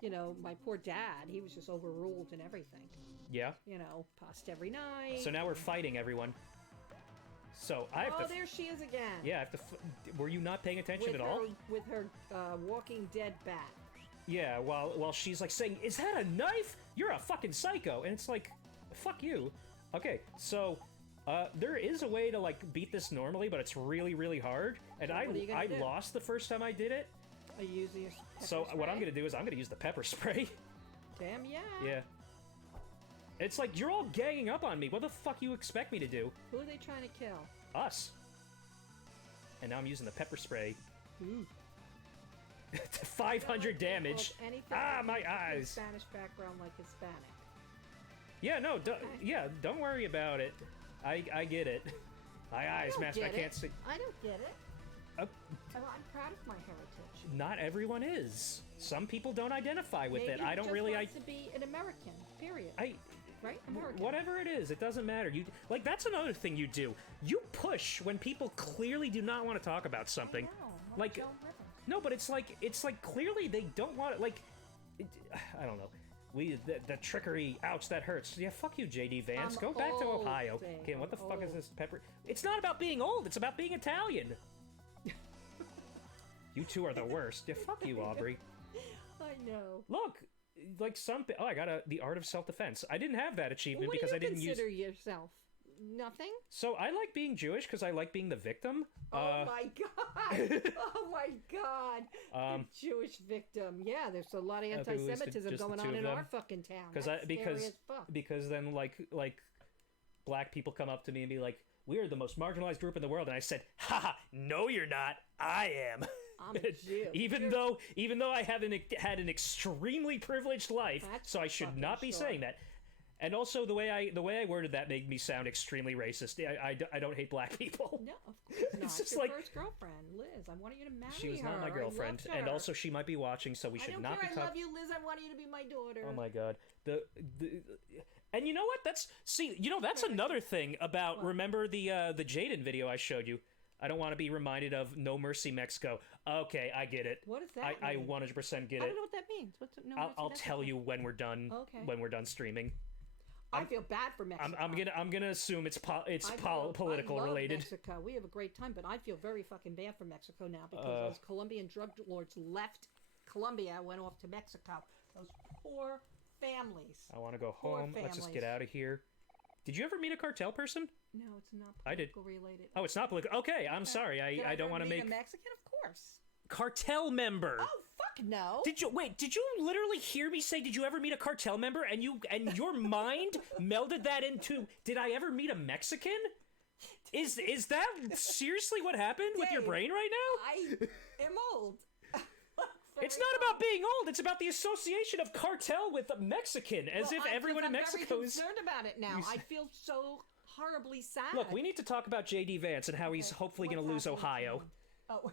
you know, my poor dad. He was just overruled in everything. Yeah. You know, pasta every night. So now we're fighting everyone. So I have Oh, to. there she is again. Yeah, I have to. Were you not paying attention with at all? With her Walking Dead bat. Yeah, while she's like saying, "Is that a knife? You're a fucking psycho," and it's like, "Fuck you." Okay, so there is a way to like beat this normally, but it's really, really hard. And So what are you gonna I do? lost the first time I did it. Are you using your pepper So what I'm spray? gonna do is I'm gonna use the pepper spray. Damn yeah. Yeah. It's like you're all ganging up on me. What the fuck you expect me to do? Who are they trying to kill? Us. And now I'm using the pepper spray. Ooh. 500 damage. Anything Ah, with my a eyes. Spanish background like Hispanic. Yeah, no, yeah, don't worry about it. I get it. My eyes, Master, I can't see. I don't get it. Uh, I'm proud of my heritage. Not everyone is. Some people don't identify with it. I don't just really. Want to be an American. Period. Right? American. Whatever it is, it doesn't matter. You like that's another thing you do. You push when people clearly do not want to talk about something. I know. Like, no, but it's like clearly they don't want it. Like, I don't know. The trickery. Ouch, that hurts. Yeah, fuck you, JD Vance. Go back to Ohio. Okay, what the fuck is this pepper? It's not about being old. It's about being Italian. You two are the worst. Yeah, fuck you, Aubrey. I know. Look, like I got the art of self-defense. I didn't have that achievement because I didn't consider yourself? Nothing? So I like being Jewish because I like being the victim. Oh my god! Oh my god! The Jewish victim. Yeah, there's a lot of anti-Semitism going on in our fucking town. Because then like black people come up to me and be like, "We're the most marginalized group in the world," and I said, "Haha, no, you're not. I am." I'm a Jew. even though I haven't had an extremely privileged life, so I should not be saying that. And also the way I worded that made me sound extremely racist. I don't hate black people. No, of course not. It's just your like first girlfriend, Liz. I wanted you to marry her. She was not my girlfriend, and also she might be watching, so we should not be talking. I love you, Liz. I want you to be my daughter. Oh my god. And you know what? That's another thing about. What? Remember the Jaden video I showed you? I don't want to be reminded of No Mercy Mexico. Okay, I get it. What does that mean? I 100% get it. I don't know what that means. What's No Mercy I'll tell you when we're done. Okay. When we're done streaming. I feel bad for Mexico. I'm gonna assume it's political related. Mexico. We have a great time, but I feel very fucking bad for Mexico now because those Colombian drug lords left Colombia, went off to Mexico. Those poor families. I want to go home. Let's just get out of here. Did you ever meet a cartel person? No, it's not political related. Oh, it's not political. Okay, I'm sorry. I don't want to make a Mexican, of course. Cartel member. Oh fuck no. Did you literally hear me say did you ever meet a cartel member and your mind melded that into did I ever meet a Mexican? Is that seriously what happened with your brain right now? I am old. It's not about being old. It's about the association of cartel with a Mexican, as if everyone in Mexico is concerned about it now. I feel so horribly sad. Look, we need to talk about JD Vance and how he's hopefully going to lose Ohio. Oh.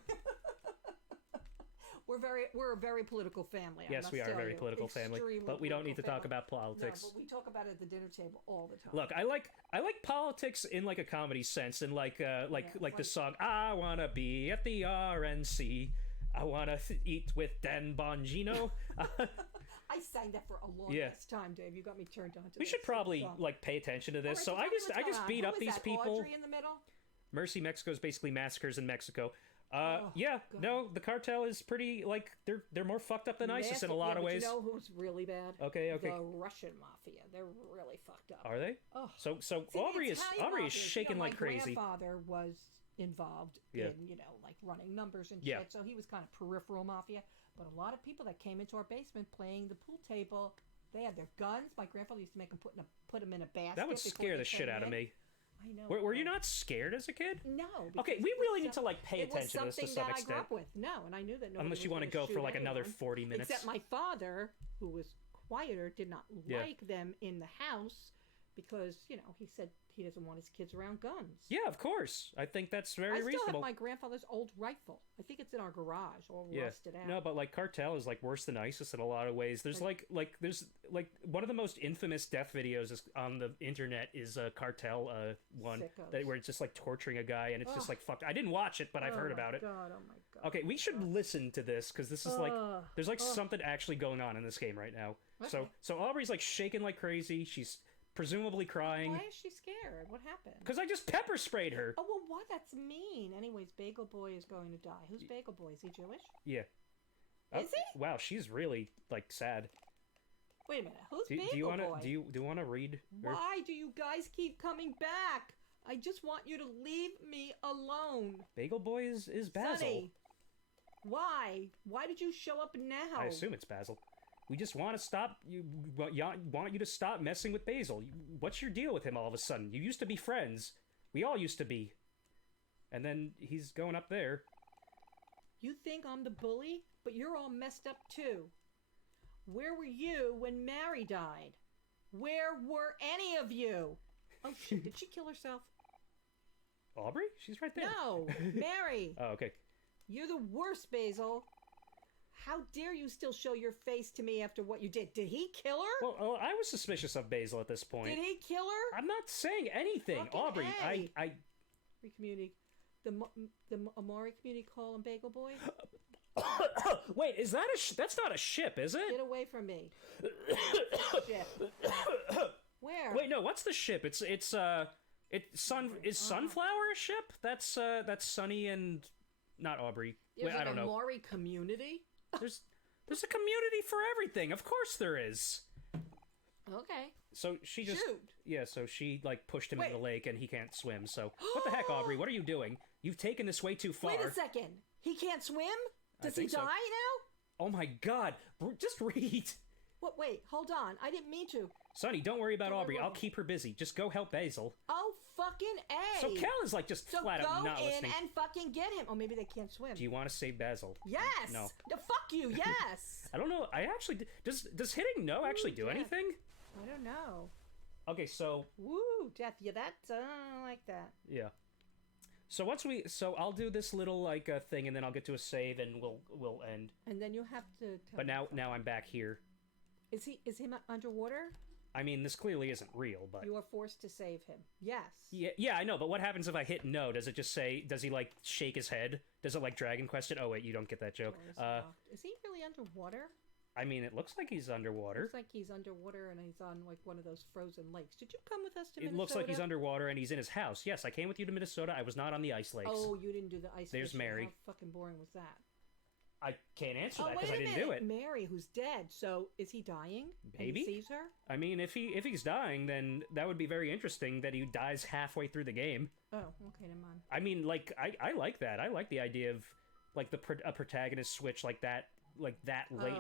We're a very political family. Yes, we are a very political family, but we don't need to talk about politics. No, but we talk about it at the dinner table all the time. Look, I like politics in like a comedy sense, and like the song "I Wanna Be at the RNC." I want to eat with Dan Bongino. I sang that for a long time, Dave. You got me turned on to We should probably like pay attention to this. Right, so I just beat up these people. Audrey in the middle? Mercy Mexico is basically massacres in Mexico. God. No, the cartel is pretty like they're more fucked up than ISIS in a lot of ways. You know who's really bad? Okay. The Russian mafia. They're really fucked up. Are they? Oh. So Aubrey is shaking like crazy. My grandfather was involved in like running numbers and shit, so he was kind of peripheral mafia. But a lot of people that came into our basement playing the pool table, they had their guns. My grandfather used to make them put them in a basket. That would scare the shit out of me. I know. Were you not scared as a kid? No. Okay, we really need to like pay attention to this to some extent. It was something that I grew up with. No, and I knew that. Unless you want to go for like another 40 minutes. Except my father, who was quieter, did not like them in the house because he said he doesn't want his kids around guns. Yeah, of course. I think that's very reasonable. I still have my grandfather's old rifle. I think it's in our garage, all rusted out. No, but like cartel is like worse than ISIS in a lot of ways. There's there's one of the most infamous death videos on the internet is a cartel one where it's just like torturing a guy and it's just like fucked. I didn't watch it, but I've heard about it. Oh my god. Okay, we should listen to this because this is like there's like something actually going on in this game right now. Okay. So Aubrey's like shaking like crazy. She's presumably crying. Why is she scared? What happened? Because I just pepper sprayed her. Oh, well, what? That's mean. Anyways, Bagel Boy is going to die. Who's Bagel Boy? Is he Jewish? Yeah. Is he? Wow, she's really, like, sad. Wait a minute. Who's Bagel Boy? Do you want to read? Why do you guys keep coming back? I just want you to leave me alone. Bagel Boy is Basil. Sonny, why? Why did you show up now? I assume it's Basil. We just want to stop you. Want you to stop messing with Basil. What's your deal with him all of a sudden? You used to be friends. We all used to be. And then he's going up there. You think I'm the bully? But you're all messed up too. Where were you when Mary died? Where were any of you? Oh shit! Did she kill herself? Aubrey? She's right there. No, Mary. Oh, okay. You're the worst, Basil. How dare you still show your face to me after what you did? Did he kill her? Well, I was suspicious of Basil at this point. Did he kill her? I'm not saying anything, Fucking Aubrey. A. I Free community. The Omori community call him Bagel Boy? Wait, is that that's not a ship, is it? Get away from me. Ship. Where? Wait, no, what's the ship? Is Sunflower a ship? That's Sunny and not Aubrey. There's Wait, I don't know. Omori community? There's a community for everything. Of course there is. Okay. So she just Shoot. Yeah, so she like pushed him Wait. in the lake and he can't swim. So what the heck, Aubrey? What are you doing? You've taken this way too far. Wait a second. He can't swim? Does he think die so. now? Oh my God! Just read. What? Wait, hold on. I didn't mean to. Sonny, don't worry about Don't worry Aubrey. about I'll me. keep her busy. Just go help Basil. Oh, fucking A. So Kel is like just So flat out go not in listening. and fucking get him. Oh, maybe they can't swim. Do you want to save Basil? Yes. No. Fuck you. Yes. I don't know. I actually does hitting no actually do death. anything? I don't know. Okay, so Woo, death. Yeah, that's I don't like that. yeah. So I'll do this little like thing and then I'll get to a save and we'll end. And then you have to. Tell But me now I'm back here. Is him underwater? I mean, this clearly isn't real, but You are forced to save him. Yes. yeah, I know. But what happens if I hit no? Does it just say? Does he like shake his head? Does it like Dragon Quest it? Oh wait, you don't get that joke. Doors locked. Is he really underwater? I mean, it looks like he's underwater. Looks like he's underwater and he's on like one of those frozen lakes. Did you come with us to Minnesota? It looks like he's underwater and he's in his house. Yes, I came with you to Minnesota. I was not on the ice lakes. Oh, you didn't do the ice. There's fishing. Mary. How fucking boring was that? I can't answer Oh, that wait because a I didn't minute. do it. Mary, who's dead. So is he dying? Maybe. And he sees her. I mean, if he's dying, then that would be very interesting that he dies halfway through the game. Oh, okay, never mind. I mean, like I like that. I like the idea of like a protagonist switch like that late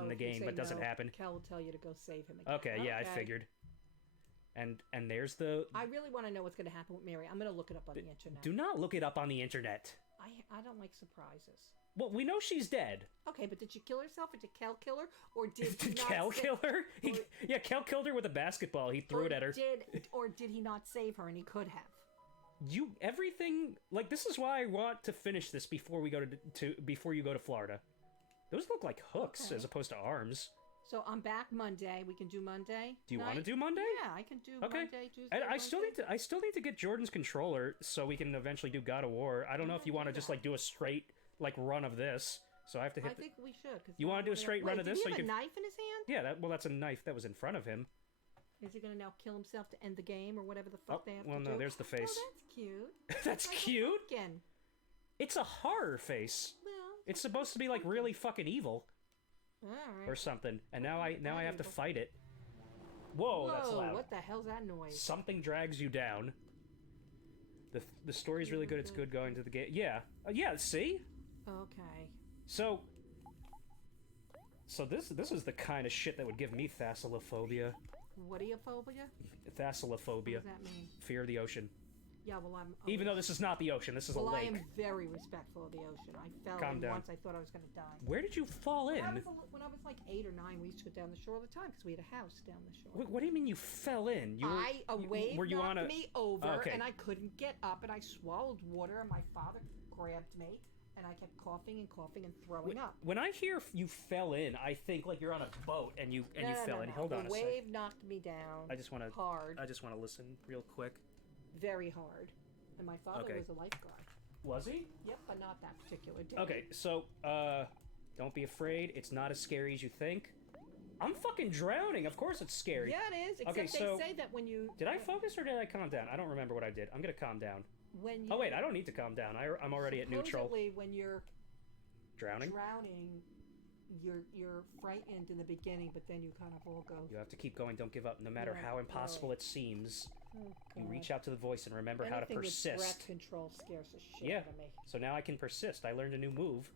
in the if you game, say but doesn't no, happen. Cal will tell you to go save him again. Okay, yeah, I figured. And there's the. I really want to know what's going to happen with Mary. I'm going to look it up on the internet. Do not look it up on the internet. I don't like surprises. Well, we know she's dead. Okay, but did she kill herself, or did Cal kill her, or did he Did not Kel sa- kill her? or- Yeah, Kel killed her with a basketball. He threw or it at her. Did he not save her, and he could have? Everything like this is why I want to finish this before we go before you go to Florida. Those look like hooks Okay. as opposed to arms. So I'm back Monday. We can do Monday. Do you want to night? do Monday? Yeah, I can do Okay. Monday, Tuesday. And I still Wednesday. I still need to get Jordan's controller so we can eventually do God of War. I don't know if you want to just like do a straight like run of this. So I have to hit. I think we should. Cause You now wanna do a we're gonna- straight run Wait, of did this he so have you a can- knife in his hand? Yeah, that's a knife that was in front of him. Is he gonna now kill himself to end the game or whatever the fuck they have well, to no, do? there's the face. Oh, that's cute. That's Like a cute. pumpkin. It's a horror face. Well, It's supposed to be like really fucking evil all right. or something. And now I have to evil. fight it. Whoa, that's loud. What the hell's that noise? Something drags you down. The story's really good. It's good going to the game. Yeah. Yeah, see? Okay. So this is the kind of shit that would give me thalassophobia. Whatiophobia? What Thalassophobia. does that mean? Fear of the ocean. Yeah, well, I'm. Even though this is not the ocean, this is well, a I lake. am very respectful of the ocean. I fell Calm in down. once. I thought I was going to die. Where did you fall in? When I was like 8 or 9, we used to go down the shore all the time because we had a house down the shore. What do you mean you fell in? A wave were you knocked on a me over, Oh, okay. and I couldn't get up, and I swallowed water, and my father grabbed me, and I kept coughing and coughing and throwing up. When I hear you fell in, I think like you're on a boat and you fell in. Hold on the a sec. wave knocked me down. I just want to hard, listen real quick. very hard, and my father Okay. was a lifeguard. Was he? Yep, but not that particular day. Okay, so don't be afraid. It's not as scary as you think. I'm fucking drowning. Of course it's scary. Yeah, it is. Except Okay, so- they say that when you Did I focus or did I calm down? I don't remember what I did. I'm gonna calm down. when you Oh wait, I don't need to calm down. I'm already at neutral. supposedly when you're Drowning. drowning, you're frightened in the beginning, but then you kind of all go. You have to keep going. Don't give up, no matter Right, how impossible right. it seems. Oh, You God. reach out to the voice and remember how to Anything with breath persist. control scares the shit Yeah. out of me. So now I can persist. I learned a new move.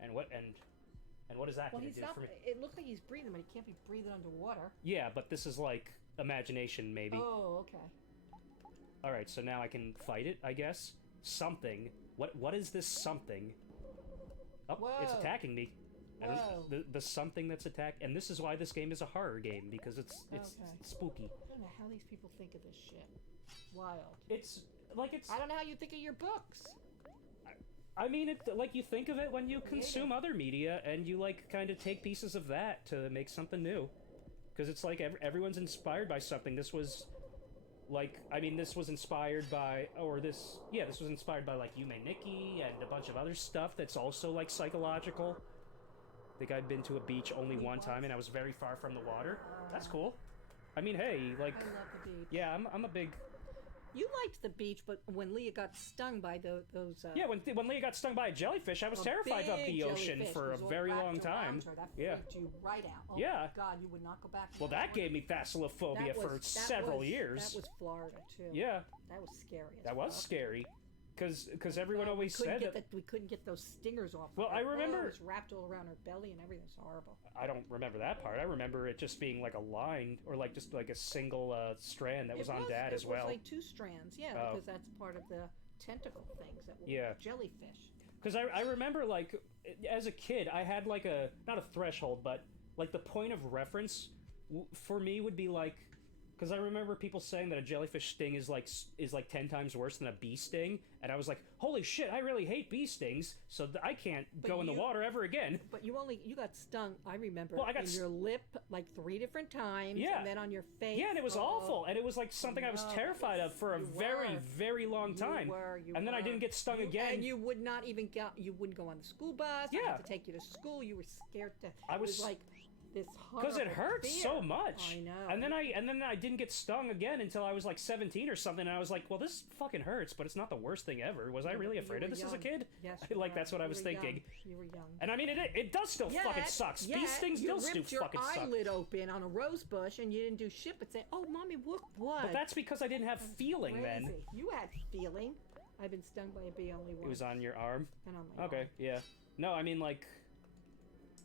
And what does that Well, have he's to do not. for me? It looks like he's breathing, but he can't be breathing underwater. Yeah, but this is like imagination, maybe. Oh, okay. All right, so now I can fight it, I guess. Something. What is this something? Oh, it's Whoa. attacking me. Whoa. The something that's attacked, and this is why this game is a horror game, because it's Okay. spooky. I don't know how these people think of this shit. Wild. It's I don't know how you think of your books. I mean, like you think of it when you consume other media, and you like kind of take pieces of that to make something new, because it's like everyone's inspired by something. This was this was inspired by, this was inspired by like Yume Nikki and a bunch of other stuff that's also like psychological. I think I'd been to a beach only one time, and I was very far from the water. That's cool. I mean, hey, like, I love the beach. yeah, I'm a big. You liked the beach, but when Leah got stung by those... Yeah, when Leah got stung by a jellyfish, I was terrified of the ocean for a very long time. That Yeah. freaked you right out. Oh Yeah. my God, you would not go back. Well, that gave me thalassophobia for several years. That was Florida, too. Yeah, That was scary. that was scary. Because everyone always said that... We couldn't get those stingers off. Well, I remember... it was wrapped all around her belly and everything. It's horrible. I don't remember that part. I remember it just being like a line, or like just like a single strand that was on Dad as well. It was like 2 strands, yeah, Oh. because that's part of the tentacle things that were Yeah. jellyfish. Because I remember, like, as a kid, I had like not a threshold, but like the point of reference for me would be like, because I remember people saying that a jellyfish sting is like 10 times worse than a bee sting, and I was like, holy shit, I really hate bee stings, so I can't go in the water ever again. But you got stung, I remember, Well, I got in your lip like 3 different times, Yeah. and then on your face. Yeah, and it was awful, and it was like something I was terrified of for a very, very long time. And then I didn't get stung again. And you would not even you wouldn't go on the school bus. I Yeah. had to take you to school. You were scared to. I was- It was like this Because it hurts fear. so much. I know. And then I didn't get stung again until I was like 17 or something, and I was like, well, this fucking hurts, but it's not the worst thing ever. Was I really afraid of this as a kid? Yes. Like, that's what I was thinking. You were young. And I mean, it does still fucking suck. Bee stings still do ripped your fucking suck. eyelid open on a rose bush, and you didn't do shit but say, "Oh, mommy, look what." But that's because I didn't have feeling then. Crazy. You had feeling. I've been stung by a bee only once. It was on your arm? And on my Okay, arm. yeah. No, I mean, like...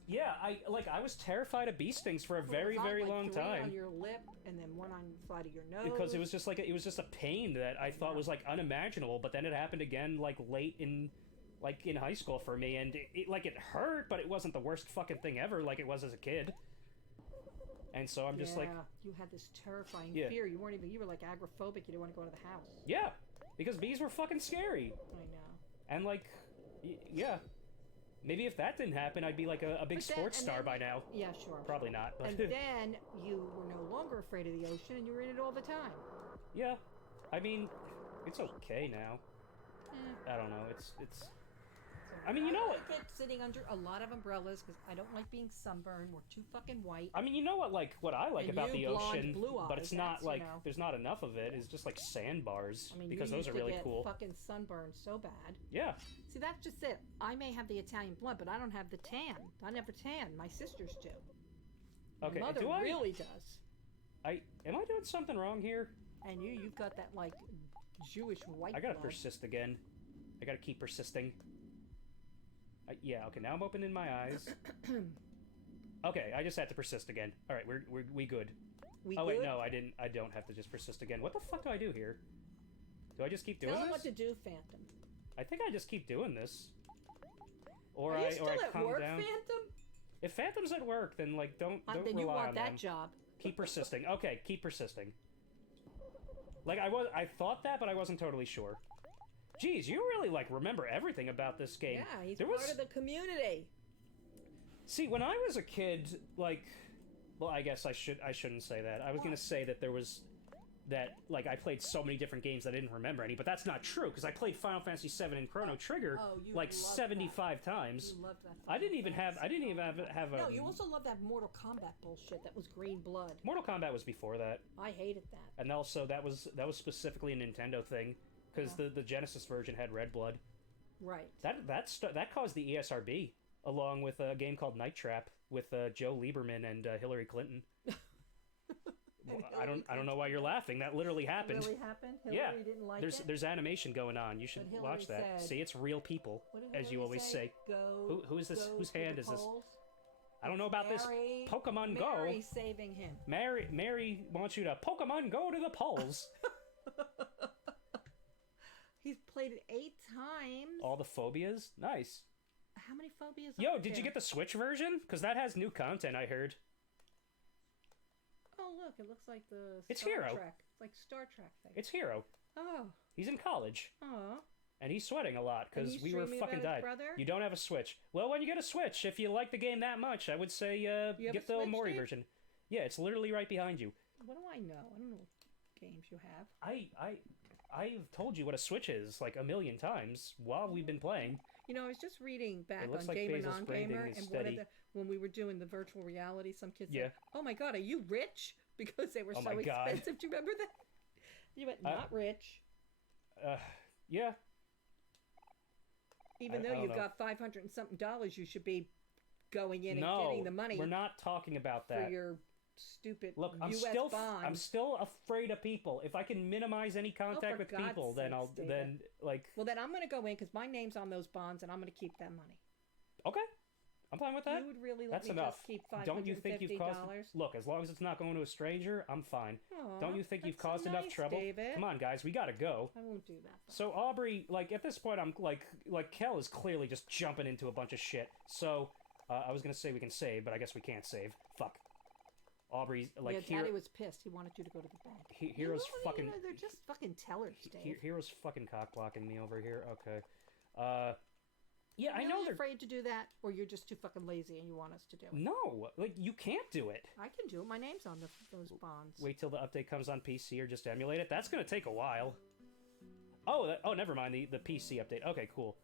Yeah, I was terrified of bee stings for a very, very long 3 time. on your lip, and then 1 on the side of your nose. Because it was just like, it was just a pain that I thought was, like, unimaginable, but then it happened again, like, late in high school for me, and it hurt, but it wasn't the worst fucking thing ever like it was as a kid. And so I'm just like... you had this terrifying Yeah. fear. You were like agoraphobic. You didn't want to go to the house. Yeah, because bees were fucking scary. I know. And, like, yeah. Maybe if that didn't happen, I'd be like a big sports star by now. Yeah, sure. Probably not, but... And then you were no longer afraid of the ocean, and you were in it all the time. Yeah. I mean, it's okay now. I don't know, it's... I mean, you know what... I like it sitting under a lot of umbrellas, because I don't like being sunburned. We're too fucking white. I mean, you know what I like And about you, the blonde, ocean, blue but eyes, it's not that's, like, you know. there's not enough of it, it's just like sandbars, I mean, because you those used are really to get cool. fucking sunburned so bad. Yeah. See, that's just it. I may have the Italian blood, but I don't have the tan. I never tan. My sisters do. Okay, My mother do I... really does. Am I doing something wrong here? And you've got that, like, Jewish white I gotta blood. persist again. I gotta keep persisting. Yeah, okay, now I'm opening my eyes. Okay, I just had to persist again. Alright, we good. We Oh wait, good? no, I don't have to just persist again. What the fuck do I do here? Do I just keep doing Tell them this? what to do, Phantom. I think I just keep doing this. Or Are you I still or I at calm work, down. Phantom? If Phantom's at work, then like don't Then you rely want on that them. job. Keep persisting. Okay, keep persisting. Like I thought that, but I wasn't totally sure. Jeez, you really like remember everything about this game. Yeah, he's There part was... of the community. See, when I was a kid, like, well, I guess I shouldn't say that. I was gonna say that there was that, like, I played so many different games that I didn't remember any, but that's not true because I played Final Fantasy VII and Chrono Trigger like 75 times. You loved that. I didn't even have a. No, you also loved that Mortal Kombat bullshit. That was green blood. Mortal Kombat was before that, I hated that. and also that was specifically a Nintendo thing because the Genesis version had red blood. Right. That caused the ESRB, along with a game called Night Trap with Joe Lieberman and Hillary Clinton. Well, I don't know why you're laughing. That literally happened. It really happened? Hillary didn't like it? There's animation going on. You should But Hillary watch that. said- See, it's real people, What did as you Hillary always say? say. Who is this? Go Whose to hand the is this? polls. I don't know about Mary, this. Pokemon Go. Mary saving him. Mary wants you to Pokemon Go to the polls. He's played it 8 times. All the phobias, nice. how many phobias Yo, are did there? you get the Switch version? Because that has new content, I heard. Oh, look, it looks like the It's Star Hero. Trek. It's like Star Trek thing. It's Hero. Oh. He's in college. Oh. And he's sweating a lot And because he's we were streaming fucking about his died. brother? You don't have a Switch. Well, when you get a Switch, if you like the game that much, I would say You have get a the Switch, Omori Dave? version. Yeah, it's literally right behind you. What do I know? I don't know what games you have. I've told you what a Switch is like a million times while we've been playing. You know, I was just reading back It looks on like Gamer Basil's breathing Non-Gamer, is and steady. when we were doing the virtual reality, some kids Yeah. said, "Oh my God, are you rich?" Because they were Oh so my God. expensive. Do you remember that? You went, "Not rich." Yeah. Even I though don't you've know. got $500 and something, you should be going in and No, getting the money we're not talking about for that. your stupid Look, I'm U.S. still bond. I'm still afraid of people. If I can minimize any contact for with God's people, then sakes, I'll David. then like Well, then I'm going to go in because my name's on those bonds, and I'm going to keep that money. okay. I'm fine with that. You would really let That's me enough. just keep $550? Don't you think you've caused? Look, as long as it's not going to a stranger, I'm fine. Aw, Don't you think you've that's so caused enough nice, trouble? David. Come on, guys, we gotta go. I won't do that. Though. So Aubrey, like at this point, I'm like Kel is clearly just jumping into a bunch of shit. So I was gonna say we can save, but I guess we can't save. Fuck. Aubrey's like yeah, Daddy was pissed. He wanted you to go to the bank. Hero's fucking. They're just fucking tellers, Dave. Hero's fucking cock blocking me over here. Okay. Yeah, Are I you know really they're. afraid to do that, or you're just too fucking lazy and you want us to do it? No, like you can't do it. I can do it. My name's on those bonds. Wait till the update comes on PC or just emulate it. That's gonna take a while. Oh, never mind the PC update. Okay, cool.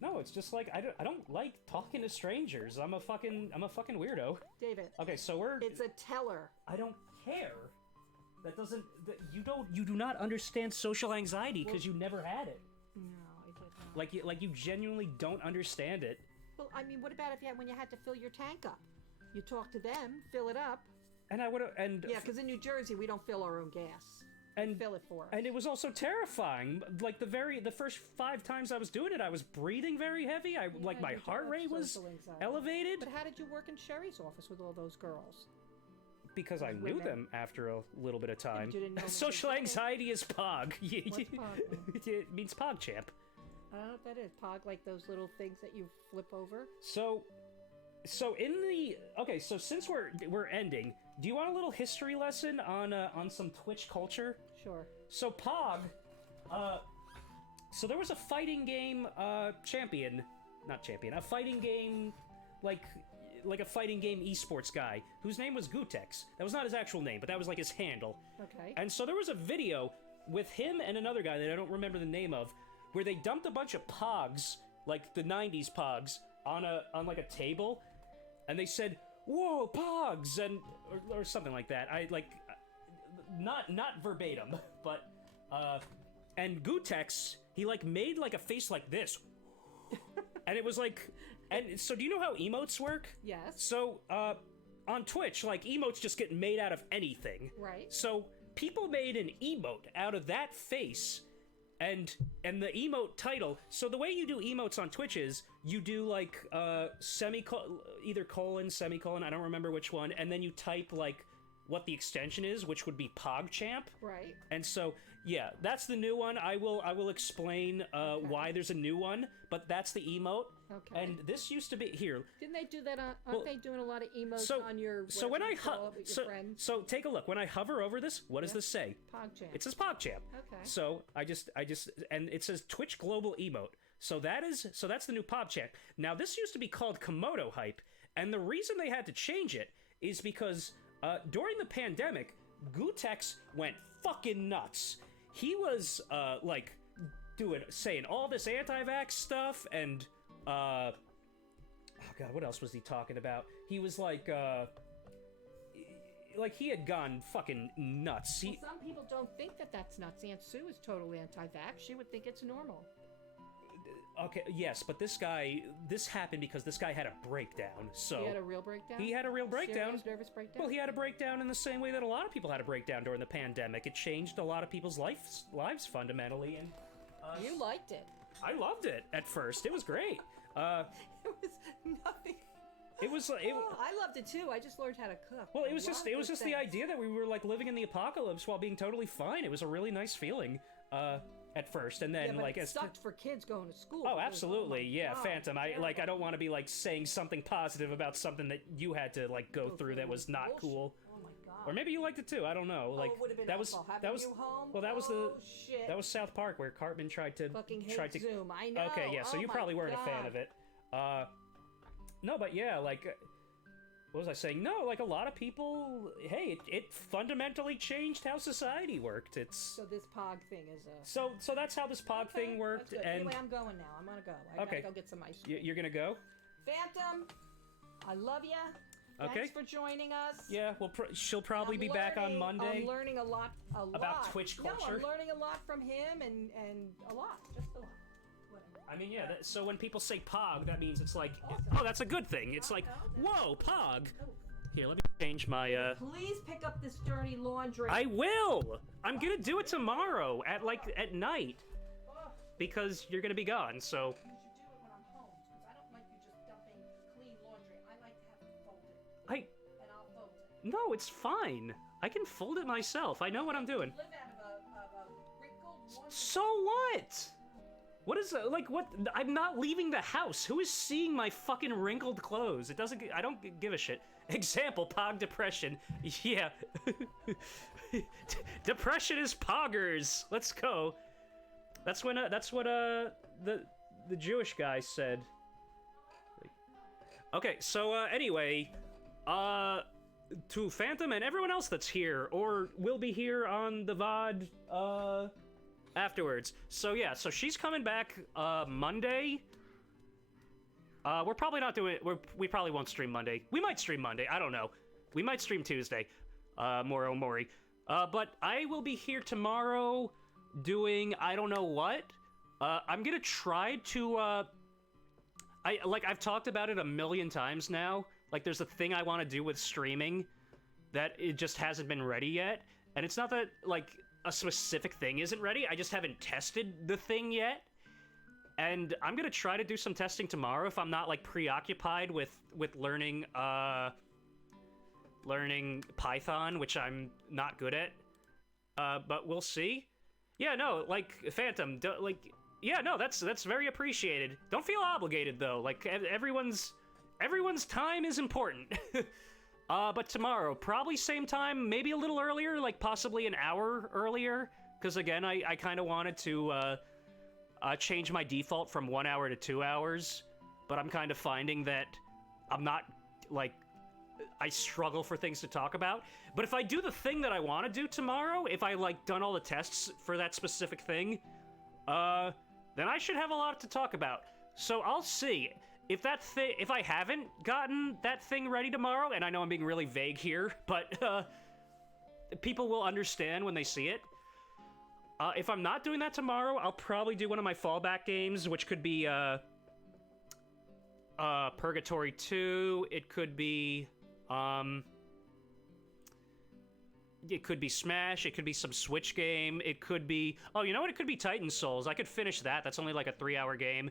No, it's just like I don't like talking to strangers. I'm a fucking weirdo. David. Okay, so we're. It's a teller. I don't care. That doesn't. You do not understand social anxiety because you never had it. No, I did not. Like you genuinely don't understand it. Well, I mean, what about when you had to fill your tank up? You talk to them, fill it up. And I would have. And Yeah, because in New Jersey we don't fill our own gas. and Fill it for us. And it was also terrifying. Like the first 5 times I was doing it, I was breathing very heavy. Like my you do heart have rate was social anxiety. elevated But how did you work in Sherry's office with all those girls? because I knew women. them after a little bit of time. you didn't know them Social was anxiety is Pog. What's Pog? It means PogChamp. I don't know what that is. Pog, like those little things that you flip over? So in the so since we're ending, do you want a little history lesson on some Twitch culture? Sure. So Pog, so there was a fighting game a fighting game like a fighting game esports guy whose name was Gutex. That was not his actual name, but that was like his handle. Okay. And so there was a video with him and another guy that I don't remember the name of, where they dumped a bunch of Pogs, like the 90s Pogs, on like a table, and they said, "Whoa, Pogs!" and or something like that. I like not verbatim, but and Gutex, he like made like a face like this, and it was like, and so do you know how emotes work? Yes. So on Twitch, like emotes just get made out of anything. Right. So people made an emote out of that face, and the emote title. So the way you do emotes on Twitch is you do like either colon, semicolon, I don't remember which one, and then you type like what the extension is, which would be PogChamp. Right. And so yeah, that's the new one. I will explain why there's a new one, but that's the emote. Okay. And this used to be here. Didn't they do that on? Aren't they doing a lot of emotes on your? So when whatever I you call it with your friends? so take a look. When I hover over this, what does this say? PogChamp. It says PogChamp. Okay. So I just and it says Twitch Global Emote. So that's the new PogChamp. Now this used to be called Komodo Hype, and the reason they had to change it is because during the pandemic, Gutex went fucking nuts. He was like saying all this anti-vax stuff and oh god, what else was he talking about? He was like he had gone fucking nuts. Well, some people don't think that that's nuts. Aunt Sue is totally anti-vax. She would think it's normal. Okay, yes, but this happened because this guy had a breakdown. So He had a real breakdown? He had a real breakdown. Serious nervous breakdown? Well, he had a breakdown in the same way that a lot of people had a breakdown during the pandemic. It changed a lot of people's lives fundamentally, and You liked it. I loved it at first. It was great. It was nothing. It was I loved it too. I just learned how to cook. well, it was just the idea that we were like living in the apocalypse while being totally fine. It was a really nice feeling. at first, and then Yeah, but like it sucked for kids going to school. Oh, because, absolutely, my yeah, God, Phantom. I terrible. don't want to be like saying something positive about something that you had to like go through that was not bullshit. cool. Oh my God. Or maybe you liked it too. I don't know. Like it would have been that was awful. Having that was you home? well that was Oh, shit. that was South Park where Cartman tried to Fucking hate tried to Zoom. I know. Okay, yeah, so Oh you my probably weren't a fan God. of it. No, but yeah, like what was I saying? No, like a lot of people, hey, it fundamentally changed how society worked. It's So this Pog thing is a. so that's how this Pog Okay, thing worked. that's good. And Anyway, I'm going now. I'm gonna go. I Okay. gotta go get some ice cream. you're gonna go? Phantom, I love ya. Okay. Thanks for joining us. Yeah, well, she'll probably I'm be back on learning- Monday. I'm learning a lot. About Twitch No, culture? I'm learning a lot from him and a lot, just a lot. Whatever. I mean, yeah. So when people say Pog, that means it's like, Awesome. oh, that's a good thing. It's like, whoa, Pog. Oh. Here, let me change my. Please pick up this dirty laundry. I will. I'm gonna do it tomorrow at night Oh, because you're gonna be gone. So you should do it when I'm home, because I don't like you just dumping clean laundry. I like to have it folded, and I'll fold it. no, it's fine. I can fold it myself. I know what I'm doing. Live out of a wrinkled laundry. So what? What is like what? I'm not leaving the house. Who is seeing my fucking wrinkled clothes? It doesn't. I don't give a shit. Example: Pog depression. Yeah. Depression is poggers. Let's go. That's when. That's what the Jewish guy said. Okay. So anyway, to Phantom and everyone else that's here or will be here on the VOD afterwards. So yeah, so she's coming back Monday. We're probably not doing it. We probably won't stream Monday. We might stream Monday. I don't know. We might stream Tuesday. More Omori. But I will be here tomorrow doing I don't know what. I'm gonna try to I've talked about it a million times now. Like there's a thing I want to do with streaming that it just hasn't been ready yet. And it's not that like a specific thing isn't ready. I just haven't tested the thing yet. And I'm gonna try to do some testing tomorrow if I'm not like preoccupied with learning learning Python, which I'm not good at. But we'll see. Yeah, no, like Phantom, yeah, no, that's very appreciated. Don't feel obligated though. Like everyone's time is important. But tomorrow, probably same time, maybe a little earlier, like possibly an hour earlier, because again, I kind of wanted to change my default from 1 hour to 2 hours, but I'm kind of finding that I'm not, like, I struggle for things to talk about. But if I do the thing that I want to do tomorrow, if I, like, done all the tests for that specific thing, then I should have a lot to talk about. So I'll see. If I haven't gotten that thing ready tomorrow, and I know I'm being really vague here, but, people will understand when they see it. If I'm not doing that tomorrow, I'll probably do one of my fallback games, which could be, Purgatory 2, it could be Smash, it could be some Switch game, it could be... Oh, you know what? It could be Titan Souls. I could finish that. That's only like a 3-hour game.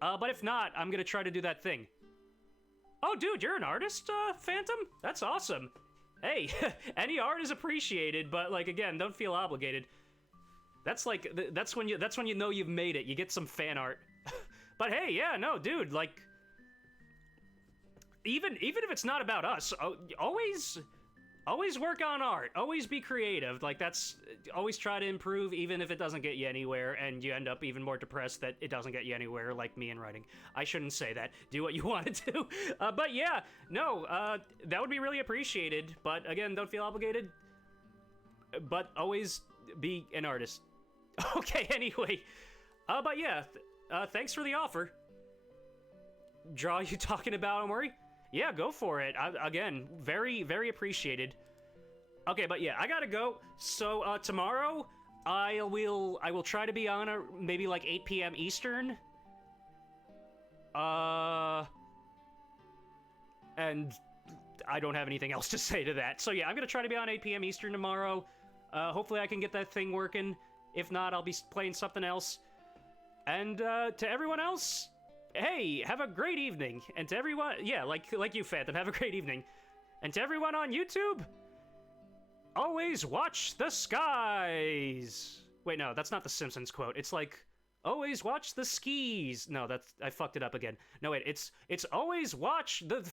But if not, I'm gonna try to do that thing. Oh, dude, you're an artist, Phantom? That's awesome. Hey, any art is appreciated, but, like, again, don't feel obligated. That's like, that's when you know you've made it. You get some fan art. But hey, yeah, no, dude, like, even if it's not about us, always work on art. Always be creative. Like, that's, always try to improve, even if it doesn't get you anywhere, and you end up even more depressed that it doesn't get you anywhere, like me in writing. I shouldn't say that. Do what you want to do. But yeah, no, that would be really appreciated. But again, don't feel obligated. But always be an artist. Okay, anyway. But yeah, thanks for the offer. Draw you talking about, Omori? Yeah, go for it. Again, very, very appreciated. Okay, but yeah, I gotta go. So, tomorrow, I will try to be on maybe like 8 p.m. Eastern. And I don't have anything else to say to that. So yeah, I'm gonna try to be on 8 p.m. Eastern tomorrow. Hopefully I can get that thing working. If not, I'll be playing something else. And to everyone else, hey, have a great evening. And to everyone, yeah, like you, Phantom, have a great evening. And to everyone on YouTube, always watch the skies. Wait, no, that's not the Simpsons quote. It's like, always watch the skis. No, I fucked it up again. No, wait, it's always watch the